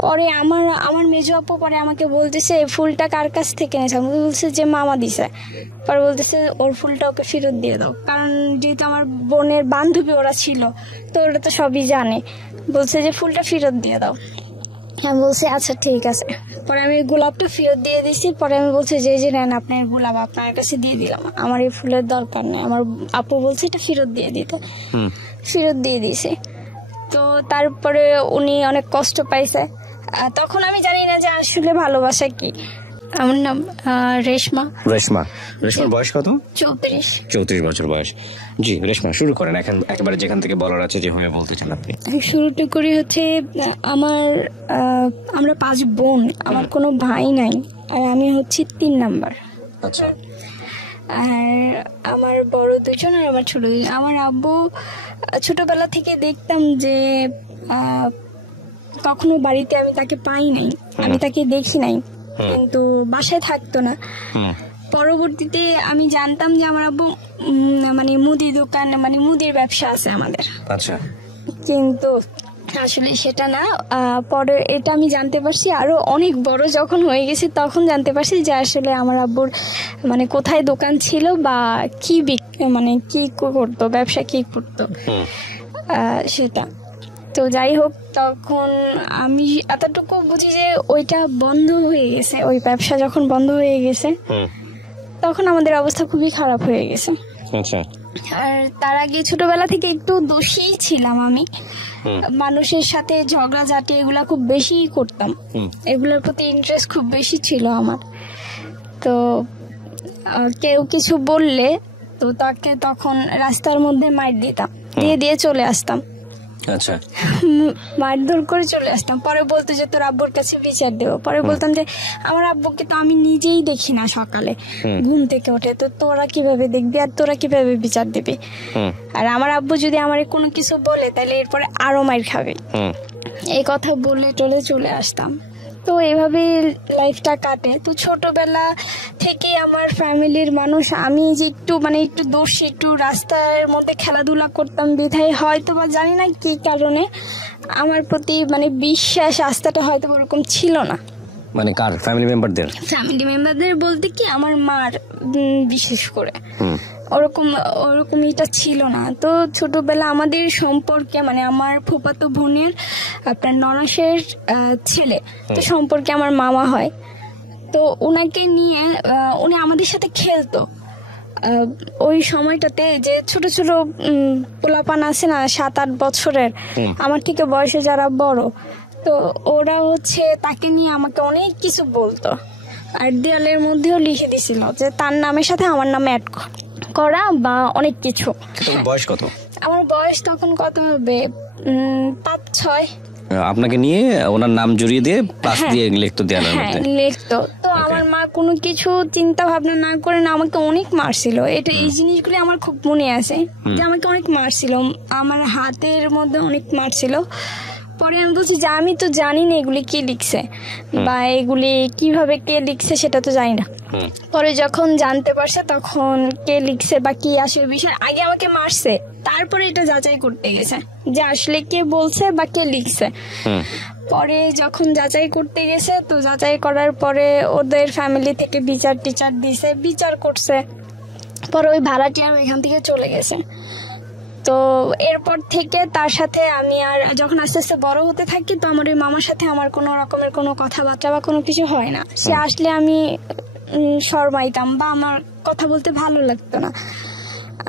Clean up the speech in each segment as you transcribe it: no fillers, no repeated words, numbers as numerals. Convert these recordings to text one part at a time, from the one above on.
পরে আমার আমার মেজো আপু পরে আমাকে বলতেছে ফুলটা কার কাছ থেকে এনেছে, আমাকে বলছে যে মামা দিছে। পরে বলতেছে ওর ফুলটা ওকে ফেরত দিয়ে দাও, কারণ যেহেতু আমার বোনের বান্ধবী ওরা ছিল তো ওরা তো সবই জানে। বলছে যে ফুলটা ফেরত দিয়ে দাও। আমি বলছি আচ্ছা ঠিক আছে। পরে আমি গোলাপটা ফেরত দিয়ে দিছি। পরে আমি বলছি যে নেন আপনার গোলাপ, আপনার কাছে দিয়ে দিলাম, আমার এই ফুলের দরকার নেই। আমার আপু বলছে এটা ফেরত দিয়ে দিতে, ফেরত দিয়ে দিয়েছে। তো তারপরে উনি অনেক কষ্ট পাইছে। তখন আমি জানি না যে আসলে ভালোবাসা কি। আমার নাম রেশমা। রেশমার বয়স কত? 34 বছর বয়স। জি রেশমা, শুরু করেন এখন একেবারে যেখান থেকে বলার আছে, যেভাবে বলতে চান আপনি। শুরুটা করি হচ্ছে আমরা 5 বোন, আমার কোনো ভাই নাই, আর আমি হচ্ছি 3 নাম্বার। আচ্ছা। আর আমার বড় 2জন আর আমার ছোট 2জন। আমার আব্বু ছোটবেলা থেকে দেখতাম যে কখনো বাড়িতে আমি তাকে পাই নাই, আমি তাকে দেখি নাই, কিন্তু বাসায় থাকতো না। পরবর্তীতে আমি জানতাম যে আমার আব্বু মানে মুদি দোকান, মানে মুদির ব্যবসা আছে আমাদের। আচ্ছা। কিন্তু আসলে সেটা না। পরে এটা আমি জানতে পারছি আরো অনেক বড় যখন হয়ে গেছে, তখন জানতে পারছি যে আসলে আমার আব্বুর মানে কোথায় দোকান ছিল বা কি মানে কি করতো, ব্যবসা কি করতো সেটা। তো যাই হোক, তখন আমি এতটুকু বুঝি যে ওইটা বন্ধ হয়ে গেছে। ওই ব্যবসা যখন বন্ধ হয়ে গেছে তখন আমাদের অবস্থা খুবই খারাপ হয়ে গেছে। আচ্ছা। আর তার আগে ছোটবেলা থেকে একটু দোষী ছিলাম আমি, মানুষের সাথে ঝগড়াঝাটি এগুলা খুব বেশি করতাম, এগুলোর প্রতি ইন্টারেস্ট খুব বেশি ছিল আমার। তো কেউ কিছু বললে তো তাকে তখন রাস্তার মধ্যে মার দিতাম, দিয়ে চলে আসতাম। আচ্ছা। মারধর করে চলে আসতাম। পরে বলতো যে তোর আব্বুর কাছে বিচার দেবো। পরে বলতাম যে আমার আব্বুকে তো আমি নিজেই দেখি না সকালে ঘুম থেকে ওঠে, তো তোরা কিভাবে দেখবি আর তোরা কিভাবে বিচার দিবি। আর আমার আব্বু যদি আমার কোনো কিছু বলে তাহলে এরপরে আরো মার খাবে, এই কথা বলে চলে আসতাম। তো এইভাবে লাইফটা কাটে। তো ছোটবেলা থেকে আমার ফ্যামিলির মানুষ, আমি যে একটু দোষী, একটু রাস্তার মধ্যে খেলাধুলা করতাম বিধায় হয়তো বা জানি না কি কারণে আমার প্রতি মানে বিশ্বাস আস্থাটা হয়তো ওরকম ছিল না। মানে কার? ফ্যামিলি মেম্বারদের বলতে কি আমার মার বিশেষ করে ওরকম এটা ছিল না। তো ছোটবেলা আমাদের সম্পর্কে মানে আমার ফুফাতো বোনের আপনার ননাসের ছেলে, তো সম্পর্কে আমার মামা হয়। তো উনাকে নিয়ে উনি আমাদের সাথে খেলতো। ওই সময়টাতে যে ছোট ছোট পোলাপান আছে না 7-8 বছরের, আমার থেকে বয়সে যারা বড়, তো ওরা হচ্ছে তাকে নিয়ে আমাকে অনেক কিছু বলতো। আর দেয়ালের মধ্যেও লিখে দিছিল যে তার নামের সাথে আমার নামে অ্যাড করা বা অনেক কিছু। বয়স কত? আমার বয়স তখন কত হবে, 5-6। আপনাকে নিয়ে ওনার নাম জড়িয়ে দিয়ে প্লাস দিয়ে লিখতো দেয়ালের মধ্যে? লিখতো। তো আমার মা কোনো কিছু চিন্তা ভাবনা না করে না আমাকে অনেক মারছিল। এই জিনিসগুলি আমার খুব মনে আছে যে আমাকে অনেক মারছিল, আমার হাতের মধ্যে অনেক মারছিল। পরে আমি বলছি যে আমি তো জানি না এগুলি কি লিখছে বা এগুলি কিভাবে কে লিখছে সেটা তো জানি না। পরে যখন জানতে পারছে তখন কে লিখছে বা কি আসলে বিষয়, আগে আমাকে মারছে, তারপরে এটা যাচাই করতে গেছে যে আসলে কে বলছে বা কে লিখছে। পরে যখন যাচাই করতে গেছে, তো যাচাই করার পরে ওদের ফ্যামিলি থেকে বিচার টিচার দিছে, বিচার করছে। পরে ওই ভাড়াটিয়া এখান থেকে চলে গেছে। তো এরপর থেকে তার সাথে আমি আর যখন আস্তে আস্তে বড় হতে থাকি, তো আমার ওই মামার সাথে আমার কোনো রকমের কোনো কথাবার্তা বা কোনো কিছু হয় না। সে আসলে আমি শরমাইতাম বা আমার কথা বলতে ভালো লাগতো না।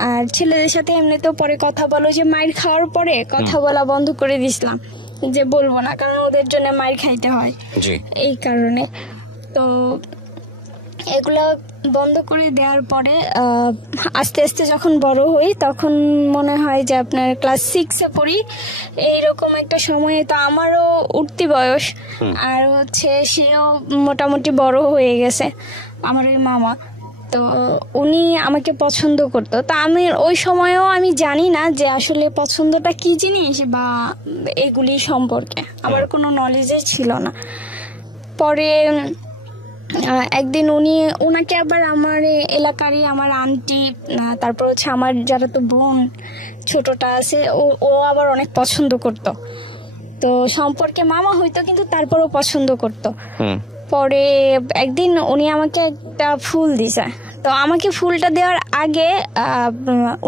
আর ছেলেদের সাথে এমনিতেও পরে কথা বলো, যে মাইর খাওয়ার পরে কথা বলা বন্ধ করে দিছিলাম, যে বলবো না, কারণ ওদের জন্য মাইর খাইতে হয় এই কারণে। তো এগুলো বন্ধ করে দেওয়ার পরে আস্তে আস্তে যখন বড় হই, তখন মনে হয় যে আপনার ক্লাস 6-এ পড়ি, এইরকম একটা সময়ে তো আমারও উঠতি বয়স, আর হচ্ছে সেও মোটামুটি বড় হয়ে গেছে আমার ওই মামা। তো উনি আমাকে পছন্দ করতো। তো আমি ওই সময়েও আমি জানি না যে আসলে পছন্দটা কি জিনিস বা এগুলি সম্পর্কে আমার কোনো নলেজই ছিল না। পরে একদিন ওনাকে আবার আমার এলাকারই আমার আন্টি, তারপর হচ্ছে আমার যারা তো বোন ছোটটা আছে, ও আবার অনেক পছন্দ করতো। তো সম্পর্কে মামা হইতো, কিন্তু তারপরও পছন্দ করতো। হুম পরে একদিন উনি আমাকে একটা ফুল দিছে। তো আমাকে ফুলটা দেওয়ার আগে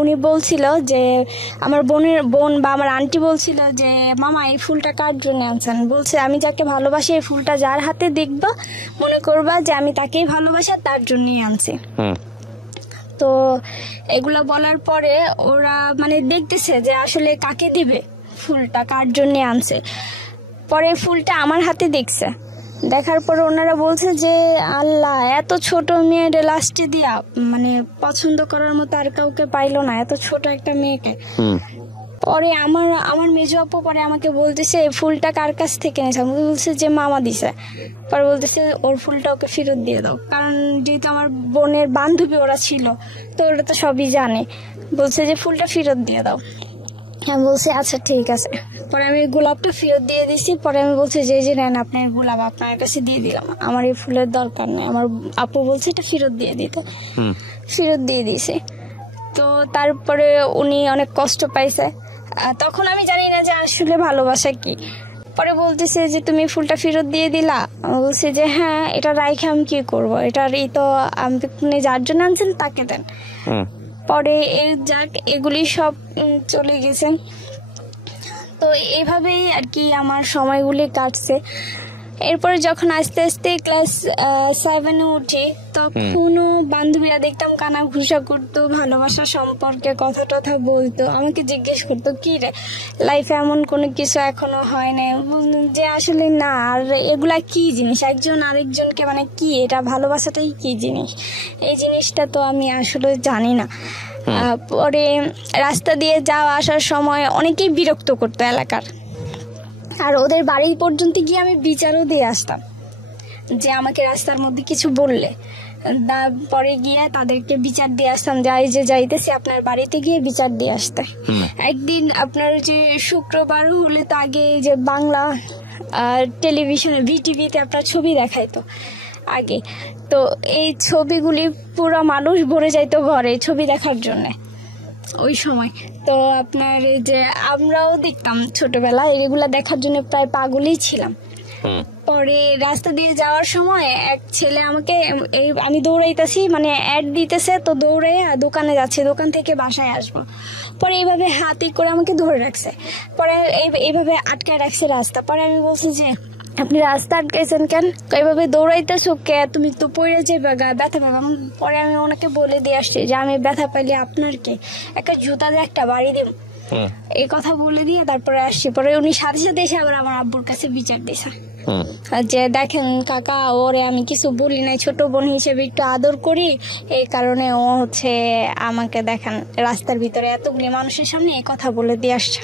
উনি বলছিল যে, আমার বোন বা আমার আন্টি বলছিল যে, মামা এই ফুলটা কার জন্য আনছেন? বলছে, আমি যাকে ভালোবাসি এই ফুলটা যার হাতে দেখবা মনে করবা যে আমি তাকেই ভালোবাসি, আর তার জন্যই আনছি। হুম তো এগুলা বলার পরে ওরা মানে দেখতেছে যে আসলে কাকে দিবে, ফুলটা কার জন্য আনছে। পরে ফুলটা আমার হাতে দেখছে, দেখার পর ওনারা বলছে যে, আল্লাহ, এত ছোট মেয়ের লাস্টে দিয়া, মানে পছন্দ করার মতো আর কাউকে পাইলো না, এত ছোট একটা মেয়েকে। হুম পরে আমার মেজো আপু পরে আমাকে বলতেছে, এই ফুলটা কার কাছ থেকে নিয়েছে? আমাকে বলছে যে মামা দিছে। পরে বলতেছে ওর ফুলটা ওকে ফেরত দিয়ে দাও, কারণ যেহেতু আমার বোনের বান্ধবী ওরা ছিল, তো ওরা তো সবই জানে। বলছে যে ফুলটা ফেরত দিয়ে দাও। আমি বলছি আচ্ছা ঠিক আছে। পরে আমি গোলাপটা ফেরত দিয়ে দিছি। পরে আমি বলছি যে নেন আপনার গোলাপ, আপনার কাছে দিয়ে দিলাম, আমার এই ফুলের দরকার নেই। আমার আপু বলছে এটা ফেরত দিয়ে দিতে, ফেরত দিয়ে দিয়েছে। তো তারপরে উনি অনেক কষ্ট পাইছে। তখন আমি জানি না যে আসলে ভালোবাসা কি। পরে বলতেছে যে তুমি ফুলটা ফেরত দিয়ে দিলা। আমি বলছি যে হ্যাঁ, এটা রাইখে আমি কি করবো, এটার এই তো আপনি যার জন্য আনছেন তাকে দেন। পরে যাক এগুলি সব চলে গেছে। তো এইভাবেই আর কি আমার সময়গুলি কাটছে। এরপরে যখন আস্তে আস্তে ক্লাস 7-এ উঠি, তখনও বান্ধবীরা দেখতাম কানা ঘুষা করতো, ভালোবাসা সম্পর্কে কথা টথা বলতো, আমাকে জিজ্ঞেস করতো কি রে লাইফে এমন কোনো কিছু এখনো হয় না, যে আসলে না। আর এগুলা কি জিনিস, একজন আরেকজনকে মানে কি, এটা ভালোবাসাটাই কি জিনিস, এই জিনিসটা তো আমি আসলে জানি না। পরে রাস্তা দিয়ে যাওয়া আসার সময় অনেকেই বিরক্ত করতো এলাকার, আর ওদের বাড়ি পর্যন্ত গিয়ে আমি বিচারও দিয়ে আসতাম যে আমাকে রাস্তার মধ্যে কিছু বললে। পরে গিয়ে তাদেরকে বিচার দিয়ে আসতাম, যাই যে যাইতেছি আপনার বাড়িতে গিয়ে বিচার দিয়ে আসতে। একদিন আপনার যে শুক্রবার হলে তো আগে যে বাংলা টেলিভিশনে ভিটিভিতে আপনার ছবি দেখাইতো আগে, তো এই ছবিগুলি পুরো মানুষ ভরে যাইতো ঘরে ছবি দেখার জন্য ওই সময়। তো আপনার এই যে আমরাও দেখতাম ছোটবেলা, এগুলা দেখার জন্য প্রায় পাগলই ছিলাম। পরে রাস্তা দিয়ে যাওয়ার সময় এক ছেলে আমাকে, আমি দৌড়াইতেছি মানে অ্যাড দিতেছে, তো দৌড়ে দোকানে যাচ্ছে, দোকান থেকে বাসায় আসবো। পরে এইভাবে হাতে করে আমাকে ধরে রাখছে, পরে এইভাবে আটকায় রাখছে রাস্তা। পরে আমি বলছি যে আপনি রাস্তা আটকাইছেন কেন? এইভাবে দৌড়াইতেছো কে, তুমি তো পড়ে যাবে, ব্যথা পাবে। পরে আমি ওনাকে বলে দিয়ে আসছি যে আমি ব্যথা পাইলে আপনার কে, একটা জুতা দিয়ে একটা বাড়ি দিব, এই কথা বলে দিয়ে তারপরে আসছি। পরে উনি সাথে সাথে এসে আবার আমার আব্বুর কাছে বিচার দিয়েছে যে দেখেন কাকা, ওরে আমি কিছু বলি নাই, ছোট বোন হিসেবে একটু আদর করি, এই কারণে ও হচ্ছে আমাকে দেখেন রাস্তার ভিতরে এতগুলি মানুষের সামনে এই কথা বলে দিয়ে আসছে।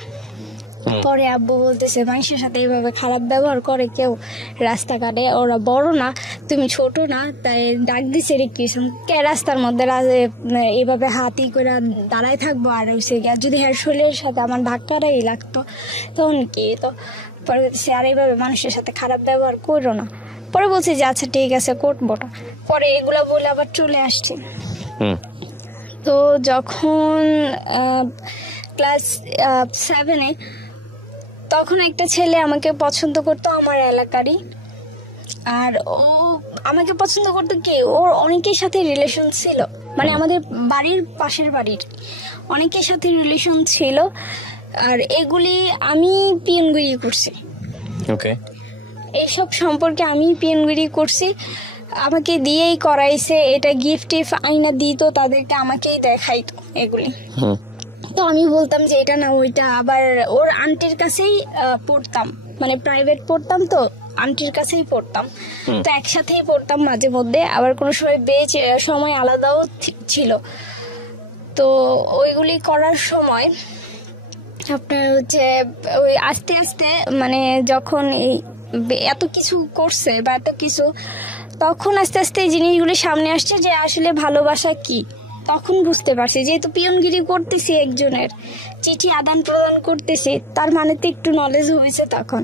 পরে আব্বু বলতেছে মানুষের সাথে এইভাবে খারাপ ব্যবহার করে কেউ রাস্তাঘাটে, ওরা বড় না, তুমি ছোট না, তাই ডাক দিছে রে কিছু কে রাস্তার মধ্যে এইভাবে হাতি করে দাঁড়ায় থাকবো। আর হচ্ছে যদি হ্যাঁ শরীরের সাথে আমার ধাক্কাটাই লাগতো তখন কি তো। পরে বলতেছে আর এইভাবে মানুষের সাথে খারাপ ব্যবহার করো না। পরে বলছি যে আচ্ছা ঠিক আছে করবো না। পরে এগুলা বলে আবার চলে আসছি। তো যখন ক্লাস 7-এ, তখন একটা ছেলে আমাকে পছন্দ করতো আমার এলাকারই। আর ও আমাকে পছন্দ করতো কি, ওর অনেকের সাথে রিলেশন ছিল, মানে আমাদের বাড়ির পাশের বাড়ির অনেকের সাথে রিলেশন ছিল। আর এগুলি আমি পিএনগিরি করছি, এইসব সম্পর্কে আমি পিএনগিরি করছি, আমাকে দিয়েই করাইছে। এটা গিফট আইনা দিত তাদেরকে, আমাকেই দেখাইতো এগুলি। তো আমি বলতাম যে এটা না ওইটা। আবার ওর আন্টির কাছেই পড়তাম, মানে প্রাইভেট পড়তাম, তো আন্টির কাছেই পড়তাম, তো একসাথেই পড়তাম মাঝে মধ্যে। আবার কোনো সময় বেচ সময় আলাদাও ছিল। তো ওইগুলি করার সময় আপনার হচ্ছে ওই আস্তে আস্তে মানে যখন এই এত কিছু করছে বা এত কিছু, তখন আস্তে আস্তে এই জিনিসগুলি সামনে আসছে যে আসলে ভালোবাসা কি। তখন বুঝতে পারছি, যেহেতু পিয়নগিরি করতেছি, একজনের চিঠি আদান প্রদান করতেছি, তার মানে তো একটু নলেজ হয়েছে তখন।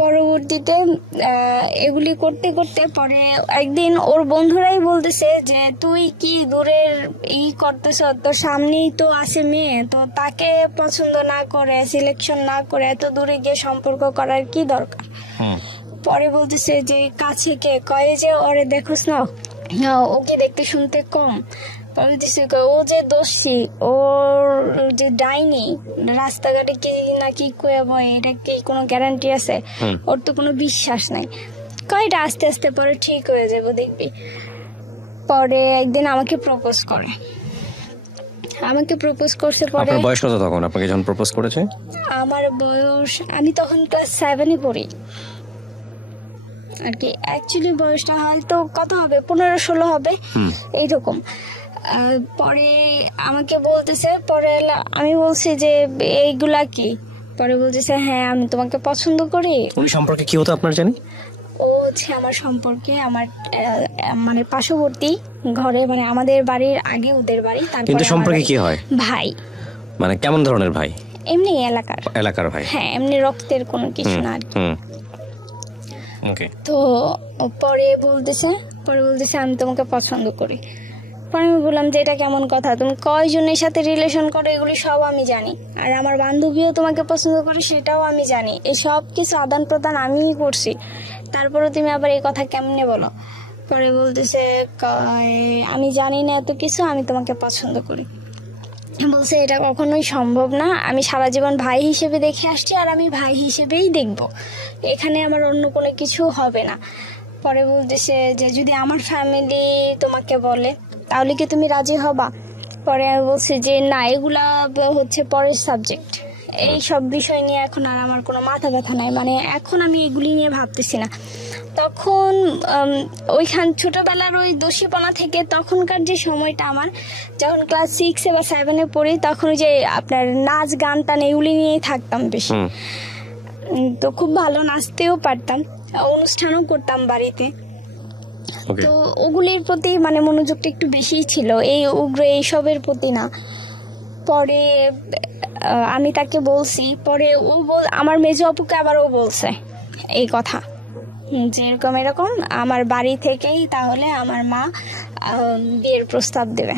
পরবর্তীতে এগুলি করতে করতে পরে একদিন ওর বন্ধুরাই বলতেছে যে তুই কি দূরের করতেছ, তোর সামনেই তো আছে মেয়ে, তো তাকে পছন্দ না করে সিলেকশন না করে এত দূরে গিয়ে সম্পর্ক করার কি দরকার। পরে বলতেছে যে কাছে কে, কয়ে যে ওরে দেখোস না, ওকে দেখতে শুনতে কম। ও যে দোষী, ওর যে ডাইনি, রাস্তাঘাটে কি নাকি কয়ে বয়, এটা কি কোনো গ্যারান্টি আছে? ওর তো কোনো বিশ্বাস নাই। কয়টা আস্তে আস্তে পরে ঠিক হয়ে যাবে দেখবি। পরে একদিন আমাকে প্রপোজ করে, পরে বয়স কত তখন আপনাকে যখন প্রপোজ করেছে? আমার বয়স, আমি তখন ক্লাস 7-এ পড়ি আর কি। অ্যাকচুয়ালি বয়সটা হয়তো কত হবে, 15-16 হবে এইরকম। পরে আমাকে বলতেছে, পরে আমি বলছি যে এইগুলা কি? পরে বলতেছে হ্যাঁ আমি তোমাকে পছন্দ করি। ওই সম্পর্কে কি হতো আপনার জানি? ও হচ্ছে আমার সম্পর্কে আমার মানে পার্শ্ববর্তী ঘরে, মানে আমাদের বাড়ির আগে ওদের বাড়ি। কিন্তু সম্পর্কে কি হয়? ভাই। মানে কেমন ধরনের ভাই? এমনি এলাকার ভাই। হ্যাঁ, এমনি রক্তের কোনো কিছু না আর কি। ওকে। তো পরে বলতেছে আমি তোমাকে পছন্দ করি। পরে আমি বললাম যে এটা কেমন কথা, তুমি কয়জনের সাথে রিলেশন করো এগুলি সব আমি জানি, আর আমার বান্ধবীও তোমাকে পছন্দ করে সেটাও আমি জানি, এই সব কিছু আদান প্রদান আমিই করছি, তারপরে তুমি আবার এই কথা কেমনে বলো? পরে বলতেছে আমি জানি না এত কিছু, আমি তোমাকে পছন্দ করি। বলছে এটা কখনোই সম্ভব না, আমি সারা জীবন ভাই হিসেবে দেখে আসছি আর আমি ভাই হিসেবেই দেখব, এখানে আমার অন্য কোনো কিছু হবে না। পরে বলতেছে যে যদি আমার ফ্যামিলি তোমাকে বলে তাহলে কি তুমি রাজি হবা? পরে আমি বলছি যে না, এগুলা হচ্ছে পরের সাবজেক্ট, এই সব বিষয় নিয়ে এখন আর আমার কোনো মাথা ব্যথা নাই, মানে এখন আমি এগুলি নিয়ে ভাবতেছি না। তখন ওইখান ছোটবেলার ওই দোষীপনা থেকে তখনকার যে সময়টা আমার, যখন ক্লাস 6 বা 7-এ পড়ি, তখন যে আপনার নাচ গান টান এগুলি নিয়েই থাকতাম বেশি। তো খুব ভালো নাচতেও পারতাম, অনুষ্ঠানও করতাম বাড়িতে। তো ওগুলির প্রতি মানে মনোযোগটা একটু বেশিই ছিল, এই উগ্র এইসবের প্রতি না। পরে আমি তাকে বলছি, পরে আমার মেজো আপুকে আবার ও বলছে এই কথা যে এরকম আমার বাড়ি থেকেই তাহলে আমার মা বিয়ের প্রস্তাব দেবে।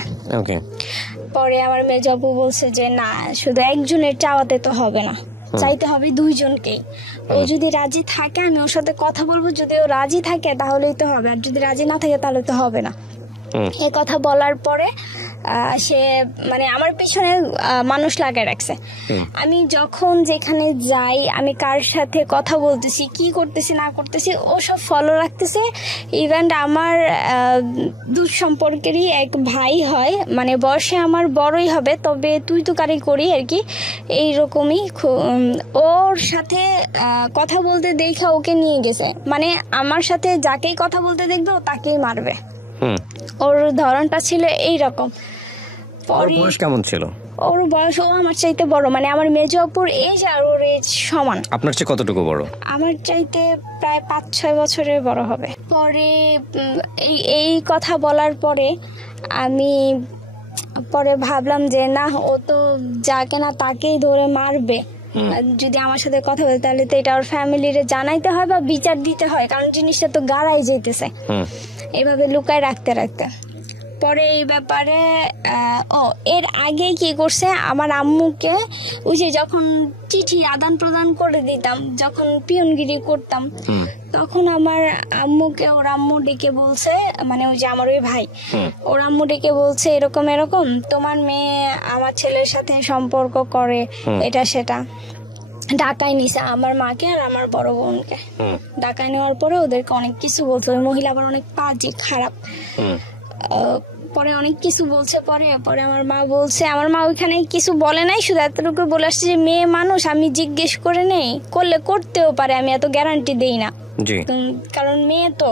পরে আমার মেজো আপু বলছে যে না, শুধু একজনের চাওয়াতে তো হবে না, চাইতে হবে দুইজনকেই। ও যদি রাজি থাকে আমি ওর সাথে কথা বলবো, যদি ও রাজি থাকে তাহলেই তো হবে, আর যদি রাজি না থাকে তাহলে তো হবে না। এই কথা বলার পরে সে মানে আমার পিছনে মানুষ লাগায় রাখছে। আমি যখন যেখানে যাই, আমি কার সাথে কথা বলতেছি, কি করতেছি না করতেছি, ও সব ফলো রাখতেছে। ইভেন আমার দূর সম্পর্কেরই এক ভাই হয়, মানে বয়সে আমার বড়ই হবে, তবে তুই তো কারি করি আর কি, এইরকমই। ওর সাথে কথা বলতে দেখে ওকে নিয়ে গেছে, মানে আমার সাথে যাকেই কথা বলতে দেখবে ও তাকেই মারবে। ওর ধরনটা ছিল এইরকম। বয়স কেমন ছিল? ওর বয়স, ও আমার চাইতে বড়, মানে আমার মেজো অপুর এজ আর ওর এজ সমান। আপনার চেয়ে কতটুকু বড়? আমার চাইতে প্রায় 5-6 বছরের বড় হবে। পরে এই কথা বলার পরে আমি পরে ভাবলাম যে না, ও তো যাকে না তাকেই ধরে মারবে, যদি আমার সাথে কথা বলে তাহলে তো এটা ওর ফ্যামিলির জানাইতে হয় বা বিচার দিতে হয়, কারণ জিনিসটা তো গাড়াই যেতেছে। এভাবে লুকায় রাখতে পরে এই ব্যাপারে এর আগে কি করছে, আমার আম্মুকে ওই যে যখন চিঠি আদান প্রদান করে দিতাম, যখন পিয়নগিরি করতাম, তখন আমার আম্মুকে ওর আম্মু ডেকে বলছে, মানে ওই যে আমার ওই ভাই, ওর আম্মু ডেকে বলছে এরকম তোমার মেয়ে আমার ছেলের সাথে সম্পর্ক করে, এটা সেটা। ঢাকায় নিছে আমার মাকে আর আমার বড় বোনকে। ঢাকায় নেওয়ার পরে ওদেরকে অনেক কিছু বলছে, ওই মহিলা আবার অনেক বাজে খারাপ, পরে অনেক কিছু বলছে। পরে আমার মা বলছে, আমার মা ওইখানে কিছু বলে নাই, শুধু এতটুকু বলে আসছে যে মেয়ে মানুষ, আমি জিজ্ঞেস করে নেই, করলে করতেও পারে, আমি এত গ্যারান্টি দেই না, কারণ মেয়ে তো,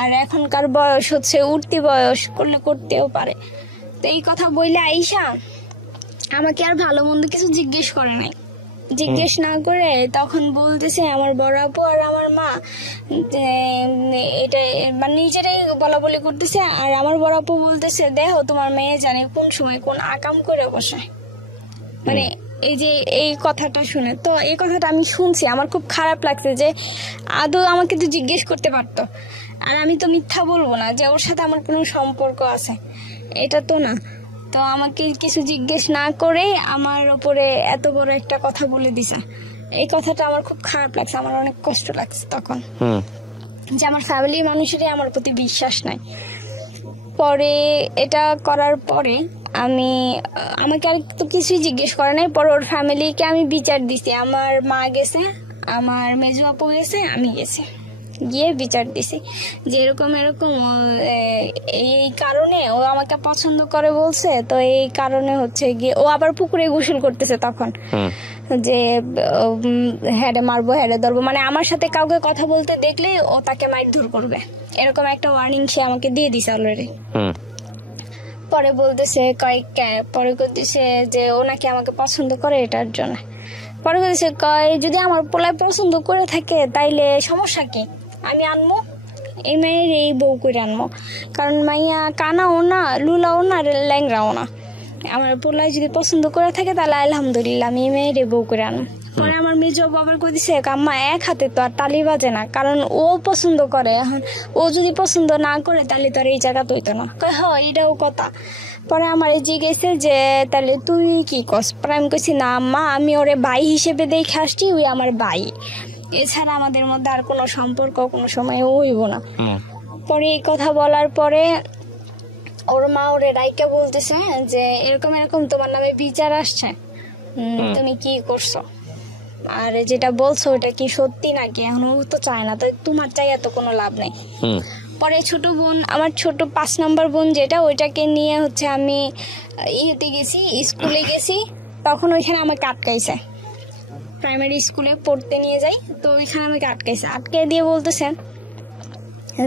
আর এখনকার বয়স হচ্ছে উঠতি বয়স, করলে করতেও পারে। তো এই কথা বললে আইসা আমাকে আর ভালো মন্দ কিছু জিজ্ঞেস করে নাই, জিজ্ঞেস না করে তখন বলতেছে আমার বড় আপু আর আমার মা এটা মানে নিজেরাই বলা বলি করতেছে, আর আমার বড় আপু বলতেছে দেখো তোমার মেয়ে জানে কোন সময় কোন আকাম করে বসে, মানে এই যে এই কথাটা শুনে, তো এই কথাটা আমি শুনছি, আমার খুব খারাপ লাগছে যে আদৌ আমাকে তো জিজ্ঞেস করতে পারতো। আর আমি তো মিথ্যা বলবো না যে ওর সাথে আমার কোনো সম্পর্ক আছে, এটা তো না। তো আমাকে কিছু জিজ্ঞেস না করে আমার ওপরে এত বড় একটা কথা বলে দিছে। এই কথাটা আমার খুব খারাপ লাগছে, আমার অনেক কষ্ট লাগছে তখন যে আমার ফ্যামিলির মানুষেরই আমার প্রতি বিশ্বাস নাই। পরে এটা করার পরে আমাকে আর তো কিছুই জিজ্ঞেস করে নাই। পরে ওর ফ্যামিলিকে আমি বিচার দিছি, আমার মা গেছে, আমার মেজো আপু গেছে, আমি গেছি, গিয়ে বিচার দিছি যে এরকম এরকম এই কারণে ও আমাকে পছন্দ করে বলছে। তো এই কারণে হচ্ছে গিয়ে ও আবার পুকুরে গোসল করতেছে তখন, যে হ্যারে মারবো হ্যারে ধরবো, মানে আমার সাথে কাউকে কথা বলতে দেখলে ও তাকে মারধর করবে, এরকম একটা ওয়ার্নিং সে আমাকে দিয়ে দিছে অলরেডি। পরে বলতেছে পরে বলতেছে যে ও নাকি আমাকে পছন্দ করে এটার জন্য। পরে বলতেছে যদি আমার পোলায় পছন্দ করে থাকে তাইলে সমস্যা কি, আমি আনবো এই মেয়ের এই বউ করে আনবো, কারণ মাইয়া কানাও না লুলাও না ল্যাংরাও না। আমার পোলায় যদি পছন্দ করে থাকে তাহলে আলহামদুলিল্লাহ আমি এই মেয়ের বউ করে আনবো। পরে আমার মেজো বাবার কইছে আম্মা এক হাতে তো আর তালি বাজে না, কারণ ও পছন্দ করে, এখন ও যদি পছন্দ না করে তাহলে তো আর এই জায়গা তৈতো না। হ্যাঁ এটাও কথা। পরে আমার জিজ্ঞেসে যে তাহলে তুই কি কস? পরে আমি কইছি না আম্মা, আমি ওরে ভাই হিসেবে দেখে আসছি, ওই আমার ভাই, এছাড়া আমাদের মধ্যে আর কোনো সম্পর্ক কোনো সময় হইব না। পরে এই কথা বলার পরে ওর মা ওরে রাইকা বলতেছে যে এরকম এরকম তোমার নামে বিচার আসছে, তুমি কি করছো, আর যেটা বলছো ওটা কি সত্যি নাকি? এখন ও তো চায় না, তাই তোমার চাই এত কোনো লাভ নেই। পরে ছোট বোন, আমার ছোট 5 নম্বর বোন যেটা, ওইটাকে নিয়ে হচ্ছে আমি ইয়েতে গেছি, স্কুলে গেছি, তখন ওইখানে আমাকে আটকাইছে, প্রাইমারি স্কুলে পড়তে নিয়ে যাই, তো ওইখানে আমাকে আটকে দিয়ে বলতেছে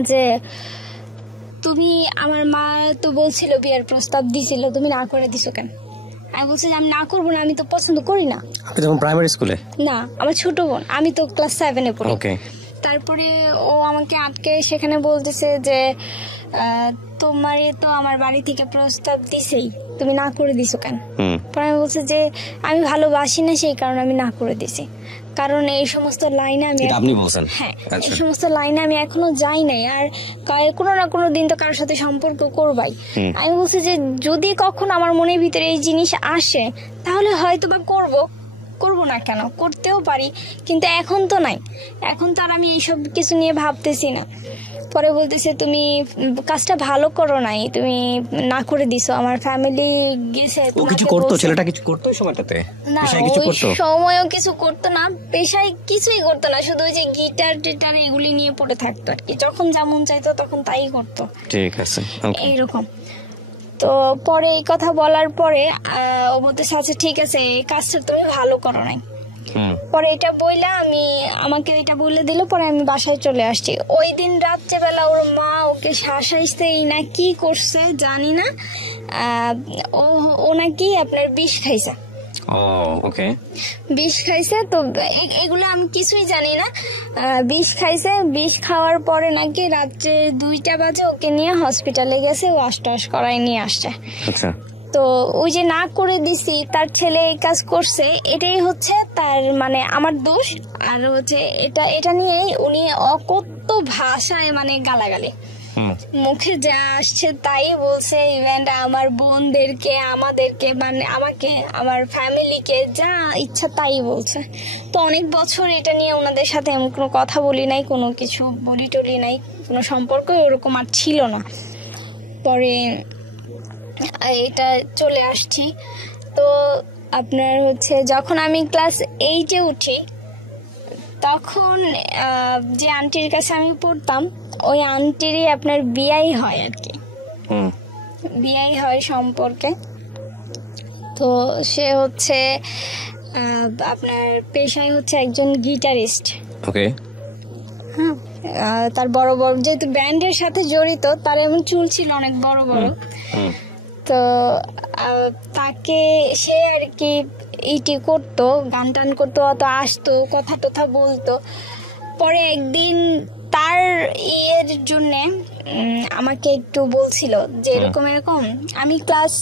যে তুমি, আমার মা তো বলছিল বিয়ের প্রস্তাব দিছিল, তুমি না করে দিছো কেন? আমি বলছি যে আমি না করবো না, আমি তো পছন্দ করি না। আপনি তখন প্রাইমারি স্কুলে? না, আমার ছোট বোন, আমি তো ক্লাস 7 এ পড়ি। তারপরে ও আমাকে আটকে সেখানে বলতেছে যে তোমারে তো আমার বাড়ি থেকে প্রস্তাব দিছেই, তুমি না করে দিছো কেন? পরে আমি বলছি যে আমি ভালোবাসি না, সেই কারণে আমি না করে দিছি, কারণ এই সমস্ত লাইনে আমি, আপনি বলছেন? হ্যাঁ, এই সমস্ত লাইনে আমি এখনো যাই নাই, আর কোনো না কোনো দিন তো কারোর সাথে সম্পর্ক করবাই। আমি বলছি যে যদি কখনো আমার মনের ভিতরে এই জিনিস আসে তাহলে হয়তো বা করবো না কেন, করতেও পারি, কিন্তু এখন তো নাই, এখন তো আর আমি এইসব কিছু নিয়ে ভাবতেছি না। পরে বলতেছে তুমি কাজটা ভালো করো নাই, তুমি না করে দিছো, আমার ফ্যামিলি গেছে। কিছু করতো ছেলেটা, কিছু করতো ওই সময়টাতে? না, ওই সময়ও কিছু করতো না, পেশায় কিছুই করতো না, শুধু ওই যে গিটার টিটার এগুলি নিয়ে পড়ে থাকতো আর কি, যখন যেমন চাইতো তখন তাই করতো। ঠিক আছে, এইরকম। তো পরে এই কথা বলার পরে ও বলতেছে আচ্ছা ঠিক আছে, এই কাজটা তুমি ভালো করো নাই। পরে এটা বইলা আমাকে এটা বলে দিল, পরে আমি বাসায় চলে আসছি। ওই দিন রাত্রেবেলা ওর মা ওকে শাসাইছেই না কি করছে জানি না, ও নাকি আপনার বিষ খাইছে। বিষ খাইছে, তো এগুলো আমি কিছুই জানি না। বিষ খাইছে, বিষ খাওয়ার পরে নাকি রাত্রে 2টা বাজে ওকে নিয়ে হসপিটালে গেছে, ও আশ করাই নিয়ে আসছে। তো ওই যে না করে দিছি, তার ছেলে এই কাজ করছে, এটাই হচ্ছে তার মানে আমার দোষ। আর হচ্ছে এটা নিয়ে উনি অকথ্য ভাষায় মানে গালাগালি, মুখে যা আসছে তাই বলছে, ইভেন্ট আমার বোনদেরকে, আমাদেরকে, মানে আমাকে, আমার ফ্যামিলিকে যা ইচ্ছা তাই বলছে। তো অনেক বছর এটা নিয়ে ওনাদের সাথে এমন কোনো কথা বলি নাই, কোনো কিছু বলি টলি নাই, কোনো সম্পর্ক ওরকম আর ছিল না। পরে এটা চলে আসছি। তো আপনার হচ্ছে যখন আমি ক্লাস 8-এ উঠি, তখন যে আন্টির কাছে আমি পড়তাম, ওই আন্টিরই আপনার বিয়াই হয় আর কি, বিয়াই হয় সম্পর্কে। তো সে হচ্ছে আপনার পেশায় হচ্ছে একজন গিটারিস্ট। হ্যাঁ, তার বড় বড়, যেহেতু ব্যান্ডের সাথে জড়িত, তার এমন চুল ছিল অনেক বড় বড়। তো তাকে সে আর কি ইটি করতো, গান টান করতো, অত আসতো, কথা টথা বলতো। পরে একদিন তার ইয়ের জন্যে আমাকে একটু বলছিল যে এরকম এরকম, আমি ক্লাস